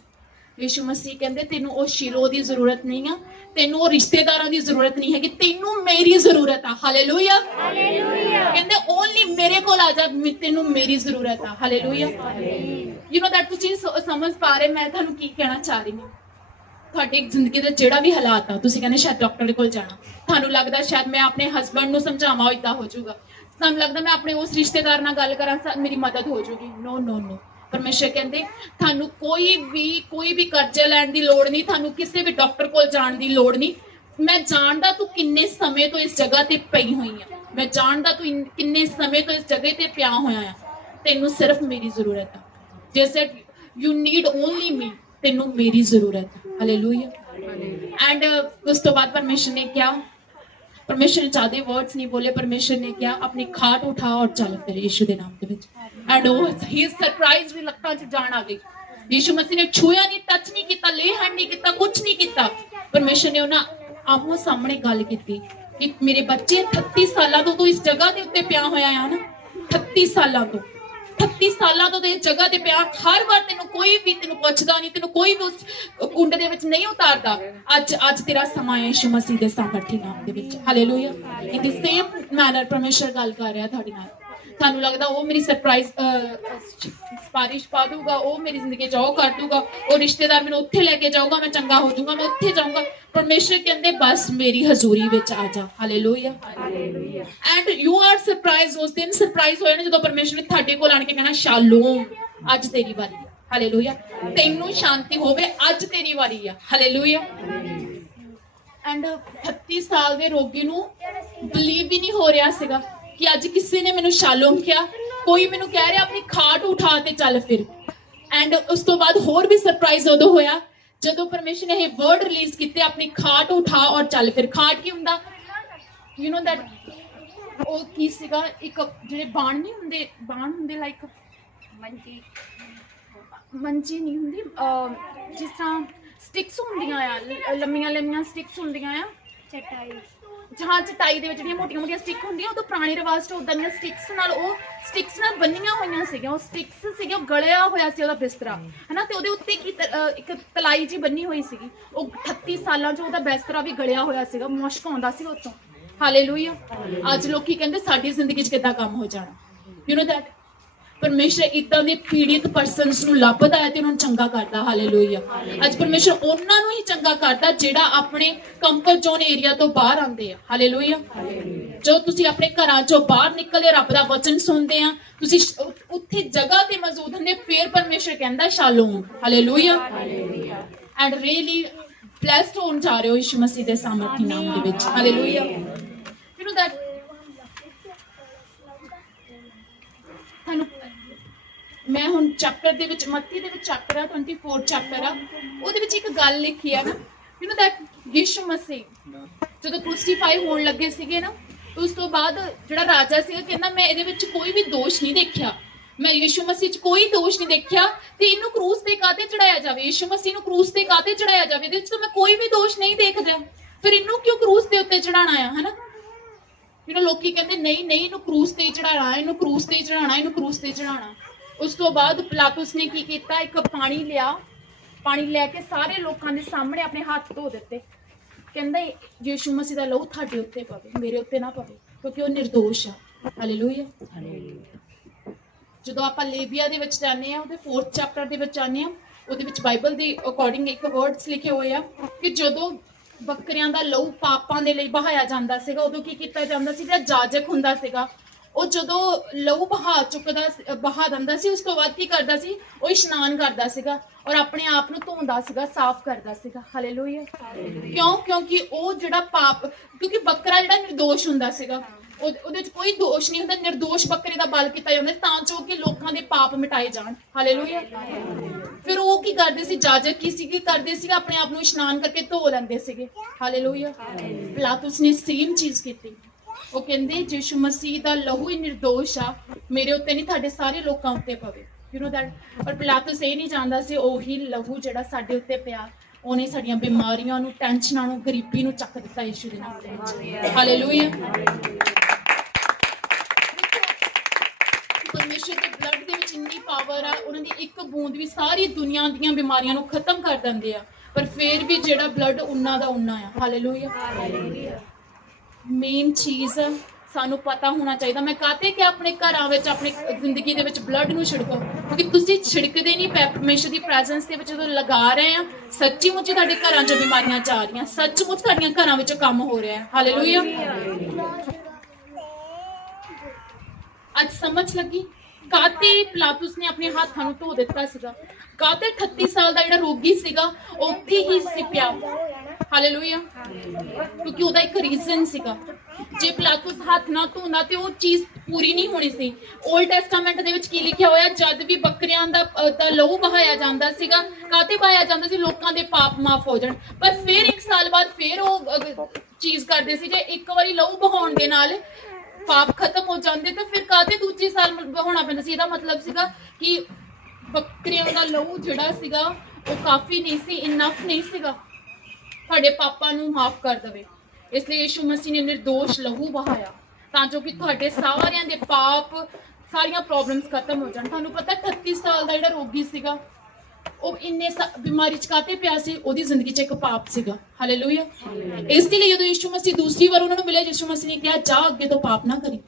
ਯਿਸੂ ਮਸੀਹ ਕਹਿੰਦੇ ਤੈਨੂੰ ਉਹ ਸ਼ੀਲੋ ਦੀ ਜ਼ਰੂਰਤ ਨਹੀਂ ਆ, ਤੈਨੂੰ ਉਹ ਰਿਸ਼ਤੇਦਾਰਾਂ ਦੀ ਜ਼ਰੂਰਤ ਨਹੀਂ ਹੈਗੀ, ਤੈਨੂੰ ਮੇਰੀ ਜ਼ਰੂਰਤ ਆ। ਹਾਲੇਲੂਇਆ। ਕਹਿੰਦੇ ਓਨਲੀ ਮੇਰੇ ਕੋਲ ਆ ਜਾ, ਤੈਨੂੰ ਮੇਰੀ ਜ਼ਰੂਰਤ ਆ। ਹਾਲੇਲੂਇਆ। ਯੂ نو ਦੈਟ ਤੁਸੀਂ ਸਮਝ ਪਾ ਰਹੇ ਮੈਂ ਤੁਹਾਨੂੰ ਕੀ ਕਹਿਣਾ ਚਾਹ ਰਹੀ ਹਾਂ? ਤੁਹਾਡੀ ਜ਼ਿੰਦਗੀ ਦਾ ਜਿਹੜਾ ਵੀ ਹਾਲਾਤ ਆ, ਤੁਸੀਂ ਕਹਿੰਦੇ ਸ਼ਾਇਦ ਡਾਕਟਰ ਦੇ ਕੋਲ ਜਾਣਾ, ਤੁਹਾਨੂੰ ਲੱਗਦਾ ਸ਼ਾਇਦ ਮੈਂ ਆਪਣੇ ਹਸਬੰਡ ਨੂੰ ਸਮਝਾਵਾਂ ਇਦਾਂ ਹੋ ਜਾਊਗਾ, ਤੁਹਾਨੂੰ ਲੱਗਦਾ ਮੈਂ ਆਪਣੇ ਉਸ ਰਿਸ਼ਤੇਦਾਰ ਨਾਲ ਗੱਲ ਕਰਾਂ ਮੇਰੀ ਮਦਦ ਹੋ ਜਾਊਗੀ। ਨੋ ਨੋ ਨੋ। ਪਰਮੇਸ਼ਰ ਕਹਿੰਦੇ ਤੁਹਾਨੂੰ ਕੋਈ ਵੀ ਕਰਜ਼ਾ ਲੈਣ ਦੀ ਲੋੜ ਨਹੀਂ, ਤੁਹਾਨੂੰ ਕਿਸੇ ਵੀ ਡਾਕਟਰ ਕੋਲ ਜਾਣ ਦੀ ਲੋੜ ਨਹੀਂ। ਮੈਂ ਜਾਣਦਾ ਤੂੰ ਕਿੰਨੇ ਸਮੇਂ ਤੋਂ ਇਸ ਜਗ੍ਹਾ ਤੇ ਪਈ ਹੋਈ ਆ, ਮੈਂ ਜਾਣਦਾ ਤੂੰ ਕਿੰਨੇ ਸਮੇਂ ਤੋਂ ਇਸ ਜਗ੍ਹਾ ਤੇ ਪਿਆ ਹੋਇਆ ਆ, ਤੈਨੂੰ ਸਿਰਫ ਮੇਰੀ ਜ਼ਰੂਰਤ ਆ। ਜੈਸੇ ਯੂ ਨੀਡ ਓਨਲੀ ਮੀ, ਤੈਨੂੰ ਮੇਰੀ ਜ਼ਰੂਰਤ ਹੈ। ਹਾਲੇਲੂਇਆ। ਐਂਡ ਉਸ ਤੋਂ ਬਾਅਦ ਪਰਮੇਸ਼ਰ ਨੇ ਕਿਹਾ, परमेश्वर ने ज्यादा वर्ड्स नहीं बोले, परमेश्वर ने क्या अपनी खाट उठा और चल फिर यीशु के नाम के विच। एंड ही इज सरप्राइज भी लगता च जान आ गई। यीशु मसीह ने छुया नहीं, टच नहीं किया, ले हैंड नहीं किया, कुछ नहीं किया। परमेश्वर ने उन्हें आमो सामने गल की कि मेरे बच्चे 38 साल तो इस जगह के उत्ते पिया होया है ना, 38 साल तो 38 साल तो इस जगह ते पिया। हर बार तेनों कोई भी तेनों पुछदा नहीं, तेनों कोई भी उस कुंड दे विच नहीं उतारदा। अज तेरा समा है यीशु मसीह दे सामर्थी नाम दे विच। Hallelujah. In the same manner परमेश्वर गल कर रहा तुहाडे नाल। थानू लगदा वो मेरी सरप्राइज सिफारिश पा दूगा, वो मेरी जिंदगी च कर दूगा, वो रिश्तेदार मैनूं उत्थे लेके जाऊगा, मैं चंगा हो जाऊंगा, मैं उत्थे जाऊंगा। परमेश्वर कहंदे बस मेरी हजूरी विच आ जा। Hallelujah. And you are surprise. उस दिन सरप्राइज होया ना जदों परमेश्वर ने थाडे कोल आण के कहना शालोम अज तेरी वारी है। हालेलुया। तैनूं शांति होवे, अज तेरी वारी है। हालेलुया। एंड 38 साल दे रोगी नूं बिलीव भी नहीं हो रहा सीगा कि अज किसी ने मैनूं शालोम किया। कोई मैनूं कह रहा अपनी खाट उठा ते चल फिर। एंड उस तो बाद होर भी सरप्राइज उदों होया जदों परमेश्वर ने ये वर्ड रिलीज किते, अपनी खाट उठा और चल फिर। खाट की हुंदा? यू नो दैट ਉਹ ਕੀ ਸੀਗਾ, ਇੱਕ ਜਿਹੜੇ ਬਾਣ ਹੁੰਦੇ ਲਾਈਕ ਮੰਜੀ ਨਹੀਂ ਹੁੰਦੀ, ਜਿਸ ਤਰ੍ਹਾਂ ਸਟਿਕਸ ਹੁੰਦੀਆਂ ਆ, ਲੰਮੀਆਂ ਸਟਿਕਸ ਹੁੰਦੀਆਂ ਆ, ਚਟਾਈ ਦੇ ਵਿੱਚ ਜਿਹੜੀਆਂ ਮੋਟੀਆਂ ਸਟਿਕ ਹੁੰਦੀਆਂ, ਉਹ ਤਾਂ ਪੁਰਾਣੇ ਰਿਵਾਜ 'ਚ ਉਦਾਂ ਦੀਆਂ ਸਟਿਕਸ ਨਾਲ ਬੰਨੀਆਂ ਹੋਈਆਂ ਸੀਗੀਆਂ। ਉਹ ਸਟਿਕਸ ਸੀਗੇ, ਉਹ ਗਲਿਆ ਹੋਇਆ ਸੀ ਉਹਦਾ ਬਿਸਤਰਾ, ਹਨਾ, ਤੇ ਉਹਦੇ ਉੱਤੇ ਕੀ ਇੱਕ ਤਲਾਈ ਜੀ ਬੰਨੀ ਹੋਈ ਸੀਗੀ। ਉਹ 38 ਸਾਲਾਂ 'ਚ ਉਹਦਾ ਬਿਸਤਰਾ ਵੀ ਗਲਿਆ ਹੋਇਆ ਸੀਗਾ, ਮੁਸ਼ਕ ਆਉਂਦਾ ਸੀ ਉੱਤੋਂ। ਹਾਲੇਲੂਇਆ। ਅੱਜ ਲੋਕੀ ਕਹਿੰਦੇ ਸਾਡੀ ਜ਼ਿੰਦਗੀ 'ਚ ਕਿੱਦਾਂ ਕੰਮ ਹੋ ਜਾਣਾ। ਯੂ نو ਦੈਟ ਪਰਮੇਸ਼ਰ ਇਦਾਂ ਦੇ ਪੀੜਿਤ ਪਰਸਨਸ ਨੂੰ ਲੱਭਦਾ ਹੈ ਤੇ ਉਹਨਾਂ ਨੂੰ ਚੰਗਾ ਕਰਦਾ। ਹਾਲੇਲੂਇਆ। ਅੱਜ ਪਰਮੇਸ਼ਰ ਉਹਨਾਂ ਨੂੰ ਹੀ ਚੰਗਾ ਕਰਦਾ ਜਿਹੜਾ ਆਪਣੇ ਕੰਫਰਟ ਜ਼ੋਨ ਏਰੀਆ ਤੋਂ ਬਾਹਰ ਆਉਂਦੇ ਆ। ਹਾਲੇਲੂਇਆ। ਜੋ ਤੁਸੀਂ ਆਪਣੇ ਘਰਾਂ ਚੋਂ ਬਾਹਰ ਨਿਕਲਦੇ ਰੱਬ ਦਾ ਵਚਨ ਸੁਣਦੇ ਆ, ਤੁਸੀਂ ਉੱਥੇ ਜਗ੍ਹਾ ਤੇ ਮੌਜੂਦ ਹੁੰਦੇ, ਫਿਰ ਪਰਮੇਸ਼ਰ ਕਹਿੰਦਾ ਸ਼ਾਲੋਮ। ਹਾਲੇਲੂਇਆ। ਐਂਡ ਰੀਅਲੀ ਬਲੈਸਡ ਹੋਣ ਜਾ ਰਹੇ ਹੋ ਯਿਸੂ ਮਸੀਹ ਦੇ ਸਾਮਰਥੀ ਨਾਮ ਦੇ ਵਿੱਚ। ਹਾਲੇਲੂਇਆ। ਯੂ نو ਦੈਟ ਤੁਹਾਨੂੰ ਮੈਂ ਹੁਣ ਚੈਪਟਰ ਦੇ ਵਿੱਚ ਮੱਤੀ ਦੇ ਵਿੱਚ ਚੈਪਟਰ ਆ 24 ਚੈਪਟਰ ਆ, ਉਹਦੇ ਵਿੱਚ ਇੱਕ ਗੱਲ ਲਿਖੀ ਆ ਨਾ, ਯੂ نو ਦੈਟ ਯਿਸੂ ਮਸੀਹ ਜਦੋਂ ਕ੍ਰੂਸੀਫਾਈ ਹੋਣ ਲੱਗੇ ਸੀਗੇ ਨਾ, ਉਸ ਤੋਂ ਬਾਅਦ ਜਿਹੜਾ ਰਾਜਾ ਸੀਗਾ ਕਹਿੰਦਾ ਮੈਂ ਇਹਦੇ ਵਿੱਚ ਕੋਈ ਵੀ ਦੋਸ਼ ਨਹੀਂ ਦੇਖਿਆ, ਮੈਂ ਯਿਸੂ ਮਸੀਹ 'ਚ ਕੋਈ ਦੋਸ਼ ਨਹੀਂ ਦੇਖਿਆ ਤੇ ਇਹਨੂੰ ਕਰੂਸ ਤੇ ਕਾਹਤੇ ਚੜਾਇਆ ਜਾਵੇ, ਯਿਸੂ ਮਸੀਹ ਨੂੰ ਕਰੂਸ ਤੇ ਕਾਹਤੇ ਚੜਾਇਆ ਜਾਵੇ, ਇਹਦੇ ਵਿੱਚ ਤਾਂ ਮੈਂ ਕੋਈ ਵੀ ਦੋਸ਼ ਨਹੀਂ ਦੇਖਦਾ, ਫਿਰ ਇਹਨੂੰ ਕਿਉਂ ਕਰੂਸ ਦੇ ਉੱਤੇ ਚੜਾਉਣਾ ਆ, ਹਨਾ। ਯੂ نو ਲੋਕੀ ਕਹਿੰਦੇ ਨਹੀਂ ਨਹੀਂ ਇਹਨੂੰ ਕਰੂਸ ਤੇ ਹੀ ਚੜਾਉਣਾ, ਇਹਨੂੰ ਕਰੂਸ ਤੇ ਹੀ ਚੜਾਉਣਾ, ਇਹਨੂੰ ਕਰੂਸ ਤੇ ਚੜਾਉਣਾ। ਉਸ ਤੋਂ ਬਾਅਦ ਪਿਲਾਤੁਸ ਨੇ ਕੀ ਕੀਤਾ, ਇੱਕ ਪਾਣੀ ਲਿਆ, ਪਾਣੀ ਲੈ ਕੇ ਸਾਰੇ ਲੋਕਾਂ ਦੇ ਸਾਹਮਣੇ ਆਪਣੇ ਹੱਥ ਧੋ ਦਿੱਤੇ, ਕਹਿੰਦਾ ਯਿਸੂ ਮਸੀਹ ਦਾ ਲਹੂ ਤੁਹਾਡੇ ਉੱਤੇ ਪਵੇ, ਮੇਰੇ ਉੱਤੇ ਨਾ ਪਵੇ, ਕਿਉਂਕਿ ਉਹ ਨਿਰਦੋਸ਼ ਆ। ਹਾਲੇਲੂਇਆ। ਜਦੋਂ ਆਪਾਂ ਲੇਵੀਆ ਦੇ ਵਿੱਚ ਜਾਂਦੇ ਆ, ਉਹਦੇ 4th ਚੈਪਟਰ ਦੇ ਵਿੱਚ ਜਾਂਦੇ ਆ, ਉਹਦੇ ਵਿੱਚ ਬਾਈਬਲ ਦੇ ਅਕੋਰਡਿੰਗ ਇੱਕ ਵਰਡਸ ਲਿਖੇ ਹੋਏ ਆ ਕਿ ਜਦੋਂ ਬੱਕਰੀਆਂ ਦਾ ਲਹੂ ਪਾਪਾਂ ਦੇ ਲਈ ਬਹਾਇਆ ਜਾਂਦਾ ਸੀਗਾ, ਉਦੋਂ ਕੀ ਕੀਤਾ ਜਾਂਦਾ ਸੀ, ਜਿਹੜਾ ਜਾਜਕ ਹੁੰਦਾ ਸੀਗਾ ਉਹ ਜਦੋਂ ਲਹੂ ਬਹਾ ਦਿੰਦਾ ਸੀ, ਉਸ ਤੋਂ ਬਾਅਦ ਕੀ ਕਰਦਾ ਸੀ, ਉਹ ਇਸ਼ਨਾਨ ਕਰਦਾ ਸੀਗਾ ਔਰ ਆਪਣੇ ਆਪ ਨੂੰ ਧੋਂਦਾ ਸੀਗਾ, ਸਾਫ਼ ਕਰਦਾ ਸੀਗਾ। ਹਾਲੇਲੂਇਆ। ਕਿਉਂਕਿ ਉਹ ਜਿਹੜਾ ਪਾਪ, ਕਿਉਂਕਿ ਬੱਕਰਾ ਜਿਹੜਾ ਨਿਰਦੋਸ਼ ਹੁੰਦਾ ਸੀਗਾ, ਉਹਦੇ ਵਿੱਚ ਕੋਈ ਦੋਸ਼ ਨਹੀਂ ਹੁੰਦਾ, ਨਿਰਦੋਸ਼ ਬੱਕਰੇ ਦਾ ਬਲ ਕੀਤਾ ਜਾਂਦਾ ਤਾਂ ਜੋ ਕਿ ਲੋਕਾਂ ਦੇ ਪਾਪ ਮਿਟਾਏ ਜਾਣ। ਹਾਲੇਲੂਇਆ। ਫਿਰ ਉਹ ਕੀ ਕਰਦੇ ਸੀ, ਜਾਜਕ ਕੀ ਕਰਦੇ ਸੀਗੇ, ਆਪਣੇ ਆਪ ਨੂੰ ਇਸ਼ਨਾਨ ਕਰਕੇ ਧੋ ਲੈਂਦੇ ਸੀਗੇ। ਹਾਲੇਲੂਇਆ। ਪਿਲਾਤੁਸ ਨੇ ਸੇਮ ਚੀਜ਼ ਕੀਤੀ, ਉਹ ਕਹਿੰਦੇ ਯਿਸੂ ਮਸੀਹ ਦਾ ਲਹੂ ਹੀ ਨਿਰਦੋਸ਼ ਆ, ਮੇਰੇ ਉੱਤੇ ਨਹੀਂ ਤੁਹਾਡੇ ਸਾਰੇ ਲੋਕਾਂ ਉੱਤੇ ਪਵੇ। You know that. ਪਰ ਪਿਲਾਤੁਸ ਇਹ ਨਹੀਂ ਜਾਣਦਾ ਸੀ ਉਹੀ ਲਹੂ ਜਿਹੜਾ ਸਾਡੇ ਉੱਤੇ ਪਿਆ, ਉਹਨੇ ਸਾਡੀਆਂ ਬਿਮਾਰੀਆਂ ਨੂੰ, ਟੈਨਸ਼ਨਾਂ ਨੂੰ, ਗਰੀਬੀ ਨੂੰ ਚੱਕ ਦਿੱਤਾ ਯਿਸੂ ਦੇ ਨਾਮ ਦੇ ਵਿੱਚ। ਹਾਲੇਲੂਇਆ। ਪਰਮੇਸ਼ਰ ਦੇ ਬਲੱਡ ਦੇ ਵਿੱਚ ਇੰਨੀ ਪਾਵਰ ਆ, ਉਹਨਾਂ ਦੀ ਇੱਕ ਬੂੰਦ ਵੀ ਸਾਰੀ ਦੁਨੀਆ ਦੀਆਂ ਬਿਮਾਰੀਆਂ ਨੂੰ ਖਤਮ ਕਰ ਦਿੰਦੇ ਆ, ਪਰ ਫਿਰ ਵੀ ਜਿਹੜਾ ਬਲੱਡ ਉਹਨਾਂ ਦਾ ਉਹਨਾਂ ਆ। ਹਾਲੇਲੂਇਆ। ਮੇਨ ਚੀਜ਼ ਸਾਨੂੰ ਪਤਾ ਹੋਣਾ ਚਾਹੀਦਾ। ਮੈਂ ਕਹਤੇ ਕਿ ਆਪਣੇ ਘਰਾਂ ਵਿੱਚ, ਆਪਣੀ ਜ਼ਿੰਦਗੀ ਦੇ ਵਿੱਚ ਬਲੱਡ ਨੂੰ ਛਿੜਕੋ, ਕਿਉਂਕਿ ਤੁਸੀਂ ਛਿੜਕਦੇ ਨਹੀਂ ਪਏ ਪਰਮੇਸ਼ਰ ਦੀ ਪ੍ਰੈਜ਼ੈਂਸ ਦੇ ਵਿੱਚ ਜਦੋਂ ਲਗਾ ਰਹੇ ਆ, ਸੱਚੀ ਮੁੱਚ ਤੁਹਾਡੇ ਘਰਾਂ 'ਚ ਬਿਮਾਰੀਆਂ ਜਾ ਰਹੀਆਂ, ਸੱਚ ਮੁੱਚ ਤੁਹਾਡੀਆਂ ਘਰਾਂ ਵਿੱਚ ਕੰਮ ਹੋ ਰਿਹਾ ਹੈ। ਹਾਲੇਲੂਇਆ। ਅੱਜ ਸਮਝ ਲੱਗੀ ਕਾਤੇ ਪਿਲਾਤੁਸ ਨੇ ਆਪਣੇ ਹੱਥਾਂ ਨੂੰ ਧੋ ਦਿੱਤਾ ਸੀਗਾ, ਕਾਤੇ 38 ਸਾਲ ਦਾ ਜਿਹੜਾ ਰੋਗੀ ਸੀਗਾ ਉੱਥੇ ਹੀ ਸੀ ਪਿਆ। ਹਾਲੇਲੂਇਆ। ਕਿਉਂਕਿ ਉਹਦਾ ਇੱਕ ਰੀਜ਼ਨ ਸੀਗਾ, ਜੇ ਪਿਲਾਤੁਸ ਹੱਥ ਨਾ ਧੋਂਦਾ ਤੇ ਉਹ ਚੀਜ਼ ਪੂਰੀ ਨਹੀਂ ਹੋਣੀ ਸੀ। ਓਲਡ ਟੈਸਟਾਮੈਂਟ ਦੇ ਵਿੱਚ ਕੀ ਲਿਖਿਆ ਹੋਇਆ, ਜਦ ਵੀ ਬੱਕਰੀਆਂ ਦਾ ਲਹੂ ਬਹਾਇਆ ਜਾਂਦਾ ਸੀਗਾ, ਕਾਤੇ ਬਹਾਇਆ ਜਾਂਦਾ ਸੀ, ਲੋਕਾਂ ਦੇ ਪਾਪ ਮਾਫ ਹੋ ਜਾਣ। ਪਰ ਫਿਰ 1 ਸਾਲ ਬਾਅਦ ਫਿਰ ਉਹ ਚੀਜ਼ ਕਰਦੇ ਸੀ, ਜੇ ਇੱਕ ਵਾਰੀ ਲਹੂ ਬਹਾਉਣ ਦੇ ਨਾਲ ਪਾਪ ਖਤਮ ਹੋ ਜਾਂਦੇ ਤਾਂ ਫਿਰ ਕਾਤੇ ਦੂਜੇ ਸਾਲ ਬਹਾਉਣਾ ਪੈਂਦਾ ਸੀ। ਇਹਦਾ ਮਤਲਬ ਸੀਗਾ ਕਿ ਬੱਕਰੀਆਂ ਦਾ ਲਹੂ ਜਿਹੜਾ ਸੀਗਾ ਉਹ ਕਾਫੀ ਨਹੀਂ ਸੀ, ਇਨਫ ਨਹੀਂ ਸੀਗਾ ਤੁਹਾਡੇ ਪਾਪਾਂ ਨੂੰ ਮਾਫ ਕਰ ਦੇਵੇ। ਇਸ ਲਈ ਯਿਸੂ ਮਸੀਹ ਨੇ ਨਿਰਦੋਸ਼ ਲਹੂ ਬਹਾਇਆ ਤਾਂ ਜੋ ਕਿ ਤੁਹਾਡੇ ਸਾਰਿਆਂ ਦੇ ਪਾਪ, ਸਾਰੀਆਂ ਪ੍ਰੋਬਲਮਸ ਖਤਮ ਹੋ ਜਾਣ। ਤੁਹਾਨੂੰ ਪਤਾ 38 ਸਾਲ ਦਾ ਜਿਹੜਾ ਰੋਗੀ ਸੀਗਾ ਉਹ ਇੰਨੇ ਬਿਮਾਰੀ ਚ ਕਾਤੇ ਪਿਆ ਸੀ, ਉਹਦੀ ਜ਼ਿੰਦਗੀ 'ਚ ਇੱਕ ਪਾਪ ਸੀਗਾ। ਹਾਲੇਲੂਇਆ। ਇਸ ਲਈ ਜਦੋਂ ਯਿਸੂ ਮਸੀਹ ਦੂਸਰੀ ਵਾਰ ਉਹਨਾਂ ਨੂੰ ਮਿਲਿਆ, ਯਿਸੂ ਮਸੀਹ ਨੇ ਕਿਹਾ ਜਾ ਅੱਗੇ ਤੋਂ ਪਾਪ ਨਾ ਕਰੀ,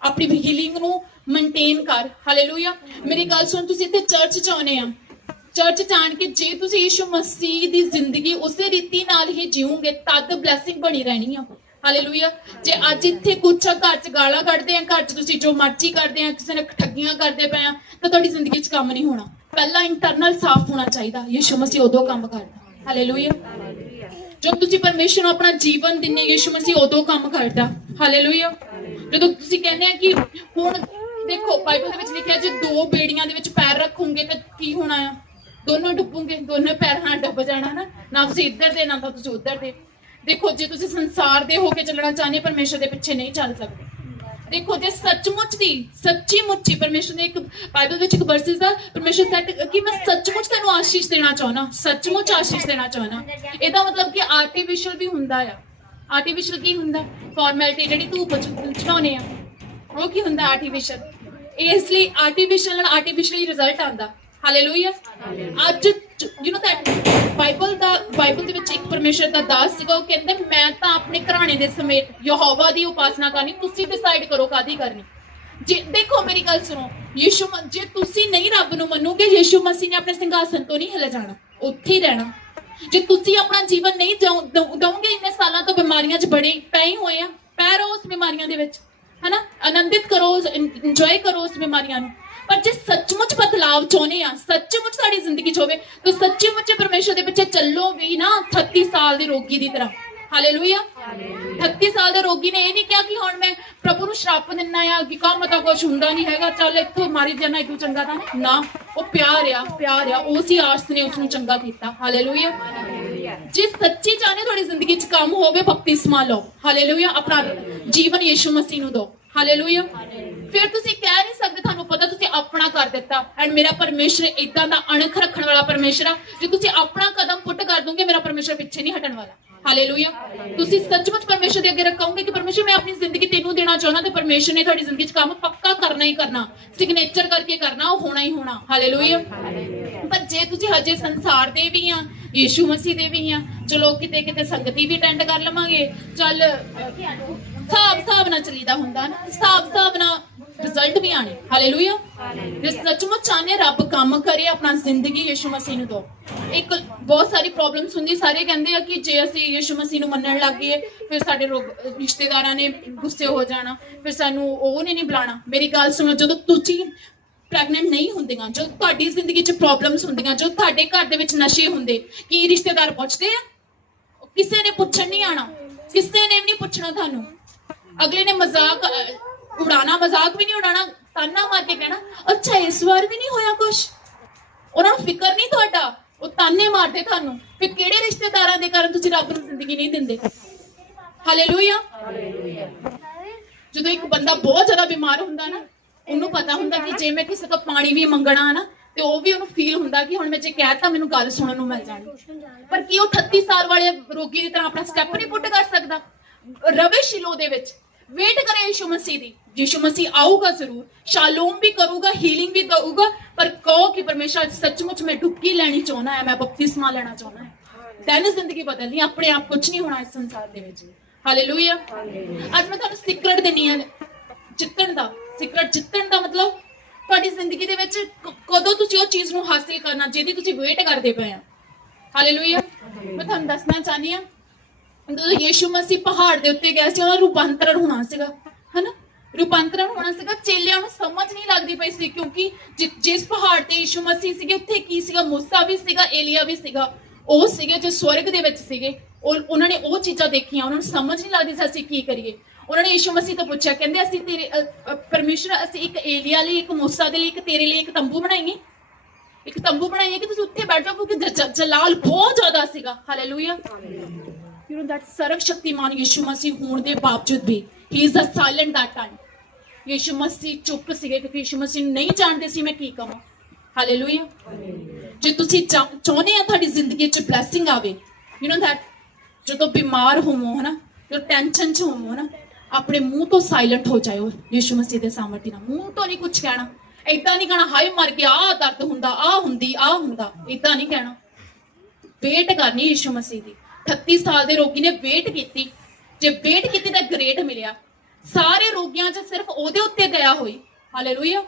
ਆਪਣੀ ਹੀਲਿੰਗ ਨੂੰ ਮੇਨਟੇਨ ਕਰ। ਹਾਲੇਲੂਇਆ। ਮੇਰੀ ਗੱਲ ਸੁਣ, ਤੁਸੀਂ ਇੱਥੇ ਚਰਚ 'ਚ ਆਉਣੇ ਆ, ਚਰਚ ਜਾਣ ਕੇ ਜੇ ਤੁਸੀਂ ਯਿਸੂ ਮਸੀਹ ਦੀ ਜ਼ਿੰਦਗੀ ਉਸੇ ਰੀਤੀ ਨਾਲ ਹੀ ਜੀਓਗੇ ਤਦ ਬਲੈਸਿੰਗ ਬਣੀ ਰਹਿਣੀ ਆ। ਹਾਲੇਲੂਇਆ। ਜੇ ਅੱਜ ਇੱਥੇ ਕੁਛ ਘਰ 'ਚ ਗਾਲਾਂ ਕੱਢਦੇ ਆ, ਘਰ 'ਚ ਤੁਸੀਂ ਜੋ ਮਰਜ਼ੀ ਕਰਦੇ ਆ, ਕਿਸੇ ਨੇ ਠੱਗੀਆਂ ਕਰਦੇ ਪਏ ਆ, ਤਾਂ ਤੁਹਾਡੀ ਜ਼ਿੰਦਗੀ 'ਚ ਕੰਮ ਨਹੀਂ ਹੋਣਾ। ਪਹਿਲਾਂ ਇੰਟਰਨਲ ਸਾਫ਼ ਹੋਣਾ ਚਾਹੀਦਾ। ਯਿਸੂ ਮਸੀਹ ਉਦੋਂ ਕੰਮ ਕਰਦਾ। ਹਾਲੇਲੂਇਆ। ਜਦ ਤੁਸੀਂ ਪਰਮੇਸ਼ਰ ਨੂੰ ਆਪਣਾ ਜੀਵਨ ਦਿੰਦੇ, ਯਿਸੂ ਮਸੀਹ ਉਦੋਂ ਕੰਮ ਕਰਦਾ। ਹਾਲੇਲੂਇਆ। ਜਦੋਂ ਤੁਸੀਂ ਕਹਿੰਦੇ ਆ ਕਿ ਹੁਣ ਦੇਖੋ ਬਾਈਬਲ ਦੇ ਵਿੱਚ ਲਿਖਿਆ ਜੇ 2 ਬੇੜੀਆਂ ਦੇ ਵਿੱਚ ਪੈਰ ਰੱਖੋਗੇ ਤਾਂ ਕੀ ਹੋਣਾ ਆ, ਦੋਨੋਂ ਡੁੱਬੋਗੇ, ਦੋਨੋਂ ਪੈਰਾਂ ਡੁੱਬ ਜਾਣਾ ਨਾ ਤੁਸੀਂ ਇੱਧਰ ਦੇ ਨਾ ਤਾਂ ਤੁਸੀਂ ਉੱਧਰ ਦੇ। ਦੇਖੋ ਜੇ ਤੁਸੀਂ ਸੰਸਾਰ ਦੇ ਹੋ ਕੇ ਚੱਲਣਾ ਚਾਹੁੰਦੇ ਪਰਮੇਸ਼ਰ ਦੇ ਪਿੱਛੇ ਨਹੀਂ ਚੱਲ ਸਕਦੇ। ਦੇਖੋ ਜੇ ਸੱਚਮੁੱਚ ਦੀ ਸੱਚੀ ਮੁੱਚੀ ਪਰਮੇਸ਼ਰ ਨੇ ਇੱਕ ਬਾਈਬਲ ਵਿੱਚ ਇੱਕ ਵਰਸਿਸ ਦਾ ਪਰਮੇਸ਼ਰ ਸੈਟ ਕਿ ਮੈਂ ਸੱਚਮੁੱਚ ਤੈਨੂੰ ਆਸ਼ੀਸ਼ ਦੇਣਾ ਚਾਹੁੰਦਾ, ਸੱਚਮੁੱਚ ਆਸ਼ੀਸ਼ ਦੇਣਾ ਚਾਹੁੰਦਾ। ਇਹਦਾ ਮਤਲਬ ਕਿ ਆਰਟੀਫੀਸ਼ੀਅਲ ਵੀ ਹੁੰਦਾ ਆ। ਆਰਟੀਫੀਸ਼ੀਅਲ ਕੀ ਹੁੰਦਾ, ਫਾਰਮੈਲਿਟੀ ਜਿਹੜੀ ਧੂਪ ਚੜਾਉਣੇ ਆ, ਉਹ ਕੀ ਹੁੰਦਾ ਆਰਟੀਫੀਸ਼ੀਅਲ। ਇਸ ਲਈ ਆਰਟੀਫੀਸ਼ੀਅਲ ਨਾਲ ਆਰਟੀਫੀਸ਼ੀਅਲੀ ਰਿਜ਼ਲਟ ਆਉਂਦਾ। ਹਾਲੇਲੂਇਆ। ਅੱਜ ਯੂ نو ਦੈਟ ਬਾਈਬਲ ਦੇ ਵਿੱਚ ਇੱਕ ਪਰਮੇਸ਼ਰ ਦਾ ਦਾਸ ਸੀਗਾ, ਉਹ ਕਹਿੰਦਾ ਮੈਂ ਤਾਂ ਆਪਣੇ ਘਰਾਣੇ ਦੇ ਸਮੇਤ ਯਹੋਵਾ ਦੀ ਉਪਾਸਨਾ ਕਰਨੀ, ਤੁਸੀਂ ਡਿਸਾਈਡ ਕਰੋ ਕਾਦੀ ਕਰਨੀ। ਜੇ ਦੇਖੋ ਮੇਰੀ ਗੱਲ ਸੁਣੋ, ਜੇ ਤੁਸੀਂ ਨਹੀਂ ਰੱਬ ਨੂੰ ਮੰਨੋਗੇ, ਯਿਸੂ ਮਸੀਹ ਨੇ ਆਪਣੇ ਸਿੰਘਾਸਨ ਤੋਂ ਨਹੀਂ ਹਿਲ ਜਾਣਾ, ਉੱਥੇ ਹੀ ਰਹਿਣਾ। ਜੇ ਤੁਸੀਂ ਆਪਣਾ ਜੀਵਨ ਨਹੀਂ ਦਵੋਗੇ, ਇੰਨੇ ਸਾਲਾਂ ਤੋਂ ਬਿਮਾਰੀਆਂ 'ਚ ਬੜੇ ਪਏ ਹੋਏ ਆ, ਪੈ ਰਹੋ ਉਸ ਬਿਮਾਰੀਆਂ ਦੇ ਵਿੱਚ, ਹਨਾ, ਆਨੰਦਿਤ ਕਰੋ, ਇੰਜੋਏ ਕਰੋ ਉਸ ਬਿਮਾਰੀਆਂ ਨੂੰ। ਪਰ ਜੇ ਸੱਚਮੁੱਚ ਬਦਲਾਵ ਚਾਹੁੰਦੇ ਆ, ਸੱਚਮੁੱਚ ਸਾਡੀ ਜ਼ਿੰਦਗੀ 'ਚ ਹੋਵੇ, ਤਾਂ ਸੱਚਮੁੱਚ ਪਰਮੇਸ਼ਰ ਦੇ ਪਿੱਛੇ ਚੱਲੋ ਵੀ ਨਾ 38 ਸਾਲ ਦੇ ਰੋਗੀ ਦੀ ਤਰ੍ਹਾਂ। ਹਾਲੇਲੂਇਆ। 38 ਸਾਲ ਦੇ ਰੋਗੀ ਨੇ ਇਹ ਨਹੀਂ ਕਿਹਾ ਕਿ ਹੁਣ ਮੈਂ ਪ੍ਰਭੂ ਨੂੰ ਸ਼ਰਾਪ ਦਿੰਨਾ ਆ ਕਿ ਕੰਮ ਤਾਂ ਕੁਝ ਹੁੰਦਾ ਨਹੀਂ ਹੈਗਾ, ਚੱਲ ਇੱਥੋਂ ਮਾਰੀ ਜਾਣਾ, ਇਦੋਂ ਚੰਗਾ ਤਾਂ ਨਾ। ਉਹ ਪਿਆਰ ਆ, ਉਸੇ ਆਸ ਨੇ ਉਸ ਨੂੰ ਚੰਗਾ ਕੀਤਾ। ਹਾਲੇਲੂਇਆ। ਜੇ ਸੱਚੀ ਚਾਹਨੇ ਤੁਹਾਡੀ ਜ਼ਿੰਦਗੀ 'ਚ ਕੰਮ ਹੋਵੇ, ਬਪਤਿਸਮਾ ਲਓ। ਹਾਲੇਲੂਇਆ। ਆਪਣਾ ਜੀਵਨ ਯਿਸੂ ਮਸੀਹ ਨੂੰ ਦਿਓ। ਹਾਲੇਲੂਇਆ। ਫਿਰ ਤੁਸੀਂ ਕਹਿ ਨਹੀਂ ਸਕਦੇ, ਤੁਹਾਨੂੰ ਪਤਾ ਤੁਸੀਂ ਆਪਣਾ ਕਰ ਦਿੱਤਾ, ਐਂਡ ਮੇਰਾ ਪਰਮੇਸ਼ਰ ਇਦਾਂ ਦਾ ਅਣਖ ਰੱਖਣ ਵਾਲਾ ਪਰਮੇਸ਼ਰ ਆ, ਜੇ ਤੁਸੀਂ ਆਪਣਾ ਕਦਮ ਪੁੱਟ ਕਰ ਦੋਗੇ, ਮੇਰਾ ਪਰਮੇਸ਼ਰ ਪਿੱਛੇ ਨਹੀਂ ਹਟਣ ਵਾਲਾ। ਹਾਲੇਲੂਇਆ। ਤੁਸੀਂ ਸੱਚਮੁੱਚ ਪਰਮੇਸ਼ਰ ਦੇ ਅੱਗੇ ਰੱਖੋਗੇ ਕਿ ਪਰਮੇਸ਼ਰ ਮੈਂ ਆਪਣੀ ਜ਼ਿੰਦਗੀ ਤੈਨੂੰ ਦੇਣਾ ਚਾਹੁੰਦਾ, ਤੇ ਪਰਮੇਸ਼ਰ ਨੇ ਤੁਹਾਡੀ ਜ਼ਿੰਦਗੀ 'ਚ ਕੰਮ ਪੱਕਾ ਕਰਨਾ ਹੀ ਕਰਨਾ, ਸਿਗਨੇਚਰ ਕਰਕੇ ਕਰਨਾ, ਉਹ ਹੋਣਾ ਹੀ ਹੋਣਾ। ਹਾਲੇਲੂਇਆ। ਪਰ ਜੇ ਤੁਸੀਂ ਹਜੇ ਸੰਸਾਰ ਦੇ ਵੀ ਆ, ਯਿਸੂ ਮਸੀਹ ਦੇ ਵੀ ਆ, ਚਲੋ ਕਿਤੇ ਸੰਗਤੀ ਵੀ ਅਟੈਂਡ ਕਰ ਲਵਾਂਗੇ, ਚੱਲ ਹਿਸਾਬ ਨਾਲ ਚੱਲੀਦਾ ਹੁੰਦਾ ਨਾ, ਹਿਸਾਬ ਨਾਲ ਰਿਜ਼ਲਟ ਵੀ ਆਣੇ। ਹਾਲੇਲੂਇਆ। ਜੇ ਸੱਚਮੁੱਚ ਚਾਹਨੇ ਰੱਬ ਕੰਮ ਕਰੇ, ਆਪਣਾ ਜ਼ਿੰਦਗੀ ਯਿਸੂ ਮਸੀਹ ਨੂੰ ਦਿਓ। ਇੱਕ ਬਹੁਤ ਸਾਰੀ ਪ੍ਰੋਬਲਮਸ ਹੁੰਦੀ, ਸਾਰੇ ਕਹਿੰਦੇ ਆ ਕਿ ਜੇ ਅਸੀਂ ਯਿਸੂ ਮਸੀਹ ਨੂੰ ਮੰਨਣ ਲੱਗ ਗਏ, ਫਿਰ ਸਾਡੇ ਰਿਸ਼ਤੇਦਾਰਾਂ ਨੇ ਗੁੱਸੇ ਹੋ ਜਾਣਾ, ਫਿਰ ਸਾਨੂੰ ਉਹ ਨਹੀਂ ਬੁਲਾਣਾ। ਮੇਰੀ ਗੱਲ ਸੁਣੋ, ਜਦੋਂ ਤੁਸੀਂ ਪ੍ਰੈਗਨੈਂਟ ਨਹੀਂ ਹੁੰਦੀਆਂ, ਜੋ ਤੁਹਾਡੀ ਜ਼ਿੰਦਗੀ 'ਚ ਪ੍ਰੋਬਲਮਸ ਹੁੰਦੀਆਂ, ਜੋ ਤੁਹਾਡੇ ਘਰ ਦੇ ਵਿੱਚ ਨਸ਼ੇ ਹੁੰਦੇ, ਕੀ ਰਿਸ਼ਤੇਦਾਰ ਪੁੱਛਦੇ ਆ? ਕਿਸੇ ਨੇ ਪੁੱਛਣ ਨਹੀਂ ਆਣਾ, ਕਿਸੇ ਨੇ ਵੀ ਨਹੀਂ ਪੁੱਛਣਾ ਤੁਹਾਨੂੰ। ਅਗਲੇ ਨੇ ਮਜ਼ਾਕ ਵੀ ਨਹੀਂ ਉਡਾਣਾ, ਤਾਨਾ ਮਾਰ ਕੇ ਕਹਿਣਾ ਅੱਛਾ ਇਸ ਵਾਰ ਵੀ ਨਹੀਂ ਹੋਇਆ ਕੁਛ। ਉਹਨਾਂ ਨੂੰ ਫਿਕਰ ਨਹੀਂ ਤੁਹਾਡਾ, ਉਹ ਤਾਨੇ ਮਾਰਦੇ ਤੁਹਾਨੂੰ। ਫਿਰ ਕਿਹੜੇ ਰਿਸ਼ਤੇਦਾਰਾਂ ਦੇ ਕਾਰਨ ਤੁਸੀਂ ਰੱਬ ਨੂੰ ਜ਼ਿੰਦਗੀ ਨਹੀਂ ਦਿੰਦੇ? ਹਾਲੇਲੂਇਆ। ਜਦੋਂ ਇੱਕ ਬੰਦਾ ਬਹੁਤ ਜ਼ਿਆਦਾ ਬਿਮਾਰ ਹੁੰਦਾ ਨਾ, ਉਹਨੂੰ ਪਤਾ ਹੁੰਦਾ ਕਿ ਜੇ ਮੈਂ ਕਿਸੇ ਤੋਂ ਪਾਣੀ ਵੀ ਮੰਗਣਾ ਨਾ, ਤੇ ਉਹ ਵੀ ਉਹਨੂੰ ਫੀਲ ਹੁੰਦਾ ਕਿ ਹੁਣ ਮੈਂ ਜੇ ਕਹਿਤਾ ਮੈਨੂੰ ਗੱਲ ਸੁਣਨ ਨੂੰ ਮਿਲ ਜਾਣੀ। ਪਰ ਕੀ ਉਹ 38 ਸਾਲ ਵਾਲੇ ਰੋਗੀ ਦੀ ਤਰ੍ਹਾਂ ਆਪਣਾ ਸਟੈਪ ਨਹੀਂ ਪੁੱਟ ਕਰ ਸਕਦਾ? ਰਵੇ ਸ਼ਿਲੋ ਦੇ ਵਿੱਚ, ਵੇਟ ਕਰੇ ਯਿਸੂ ਮਸੀਹ ਦੀ। ਯਿਸੂ ਮਸੀਹ ਆਊਗਾ ਜ਼ਰੂਰ, ਸ਼ਾਲੋਮ ਵੀ ਕਰੂਗਾ, ਹੀਲਿੰਗ ਵੀ ਦਊਗਾ, ਪਰ ਕਹੋ ਕਿ ਪਰਮੇਸ਼ਰ ਸੱਚਮੁੱਚ ਮੈਂ ਡੁਬਕੀ ਲੈਣੀ ਚਾਹੁੰਦਾ ਹੈ, ਮੈਂ ਬਪਤਿਸਮਾ ਲੈਣਾ ਚਾਹੁੰਦਾ ਹੈ, ਤੈਨੂੰ ਜ਼ਿੰਦਗੀ ਬਦਲਣੀ। ਆਪਣੇ ਆਪ ਕੁਝ ਨਹੀਂ ਹੋਣਾ ਇਸ ਸੰਸਾਰ ਦੇ ਵਿੱਚ। ਹਾਲੇਲੂਇਆ। ਅੱਜ ਮੈਂ ਤੁਹਾਨੂੰ ਸੀਕ੍ਰੇਟ ਦੇਣੀ ਹੈ ਜਿੱਤਣ ਦਾ। ਸੀਕ੍ਰੇਟ ਜਿੱਤਣ ਦਾ ਮਤਲਬ ਤੁਹਾਡੀ ਜ਼ਿੰਦਗੀ ਦੇ ਵਿੱਚ ਕਦੋਂ ਤੁਸੀਂ ਉਹ ਚੀਜ਼ ਨੂੰ ਹਾਸਿਲ ਕਰਨਾ ਜਿਹਦੀ ਤੁਸੀਂ ਵੇਟ ਕਰਦੇ ਪਏ ਆ। ਹਾਲੇਲੂਇਆ। ਮੈਂ ਤੁਹਾਨੂੰ ਦੱਸਣਾ ਚਾਹਨੀ ਹਾਂ, ਜਦੋਂ ਯਿਸੂ ਮਸੀਹ ਪਹਾੜ ਦੇ ਉੱਤੇ ਗਿਆ ਸੀ, ਉਹਦਾ ਰੂਪਾਂਤਰਣ ਹੋਣਾ ਸੀਗਾ, ਹਨਾ, ਰੂਪਾਂਤਰਣ ਹੋਣਾ ਸੀਗਾ। ਚੇਲਿਆਂ ਨੂੰ ਸਮਝ ਨਹੀਂ ਲੱਗਦੀ ਪਈ ਸੀ, ਕਿਉਂਕਿ ਜਿਸ ਪਹਾੜ ਤੇ ਯਿਸੂ ਮਸੀਹ ਸੀਗੇ, ਉੱਥੇ ਕੀ ਸੀਗਾ? ਮੂਸਾ ਵੀ ਸੀਗਾ, ਏਲੀਆ ਵੀ ਸੀਗਾ। ਉਹ ਸੀਗੇ ਜੋ ਸਵਰਗ ਦੇ ਵਿੱਚ ਸੀਗੇ, ਉਹਨਾਂ ਨੇ ਉਹ ਚੀਜ਼ਾਂ ਦੇਖੀਆਂ, ਉਹਨਾਂ ਨੂੰ ਸਮਝ ਨਹੀਂ ਲੱਗਦੀ ਸੀ ਅਸੀਂ ਕੀ ਕਰੀਏ। ਉਹਨਾਂ ਨੇ ਯਿਸੂ ਮਸੀਹ ਤੋਂ ਪੁੱਛਿਆ, ਕਹਿੰਦੇ ਅਸੀਂ ਤੇਰੇ ਪਰਮੇਸ਼ਰ, ਅਸੀਂ ਇੱਕ ਏਲੀਆ ਲਈ, ਇੱਕ ਮੂਸਾ ਦੇ ਲਈ, ਇੱਕ ਤੇਰੇ ਲਈ ਇੱਕ ਤੰਬੂ ਬਣਾਈਏ, ਇੱਕ ਤੰਬੂ ਬਣਾਈਏ ਕਿ ਤੁਸੀਂ ਉੱਥੇ ਬੈਠ ਜਾਓ, ਕਿਉਂਕਿ ਜਲਾਲ ਬਹੁਤ ਜ਼ਿਆਦਾ ਸੀਗਾ। ਹਾਲੇਲੂਇਆ। You know that ਸਰਵ ਸ਼ਕਤੀਮਾਨ ਯਿਸੂ ਮਸੀਹ ਹੋਣ ਦੇ ਬਾਵਜੂਦ ਵੀ he is the silent that time। ਯਿਸੂ ਮਸੀਹ ਚੁੱਪ ਸੀਗੇ, ਕਿਉਂਕਿ ਯਿਸੂ ਮਸੀਹ ਨਹੀਂ ਜਾਣਦੇ ਸੀ ਮੈਂ ਕੀ ਕਹਾਂ। ਹਾਲੇਲੂਇਆ। ਜੇ ਤੁਸੀਂ ਚਾਹੁੰਦੇ ਆ ਤੁਹਾਡੀ ਜ਼ਿੰਦਗੀ 'ਚ ਬਲੈਸਿੰਗ ਆਵੇ, you know that ਜਦੋਂ ਬਿਮਾਰ ਹੋਵੋ, ਹਨਾ, ਜਦੋਂ ਟੈਨਸ਼ਨ 'ਚ ਹੋਵੋ ਨਾ, ਆਪਣੇ ਮੂੰਹ ਤੋਂ ਸਾਇਲੈਂਟ ਹੋ ਜਾਇਓ ਯਿਸੂ ਮਸੀਹ ਦੇ ਸਾਹਮਣੇ ਨਾਲ। ਮੂੰਹ ਤੋਂ ਨਹੀਂ ਕੁਝ ਕਹਿਣਾ, ਏਦਾਂ ਨਹੀਂ ਕਹਿਣਾ ਹਾਏ ਮਰ ਗਿਆ, ਆਹ ਦਰਦ ਹੁੰਦਾ, ਆਹ ਹੁੰਦਾ, ਏਦਾਂ ਨਹੀਂ ਕਹਿਣਾ। ਵੇਟ ਕਰਨੀ ਯਿਸੂ ਮਸੀਹ ਦੀ। 38 ਸਾਲ ਦੇ ਰੋਗੀ ਨੇ ਵੇਟ ਕੀਤੀ, ਜੇ ਵੇਟ ਕੀਤੀ ਤਾਂ ਗ੍ਰੇਟ ਮਿਲਿਆ। ਸਾਰੇ ਰੋਗੀਆਂ 'ਚ ਸਿਰਫ ਉਹਦੇ ਉੱਤੇ ਦਇਆ ਹੋਈ। ਹਾਲੇਲੂਇਆ।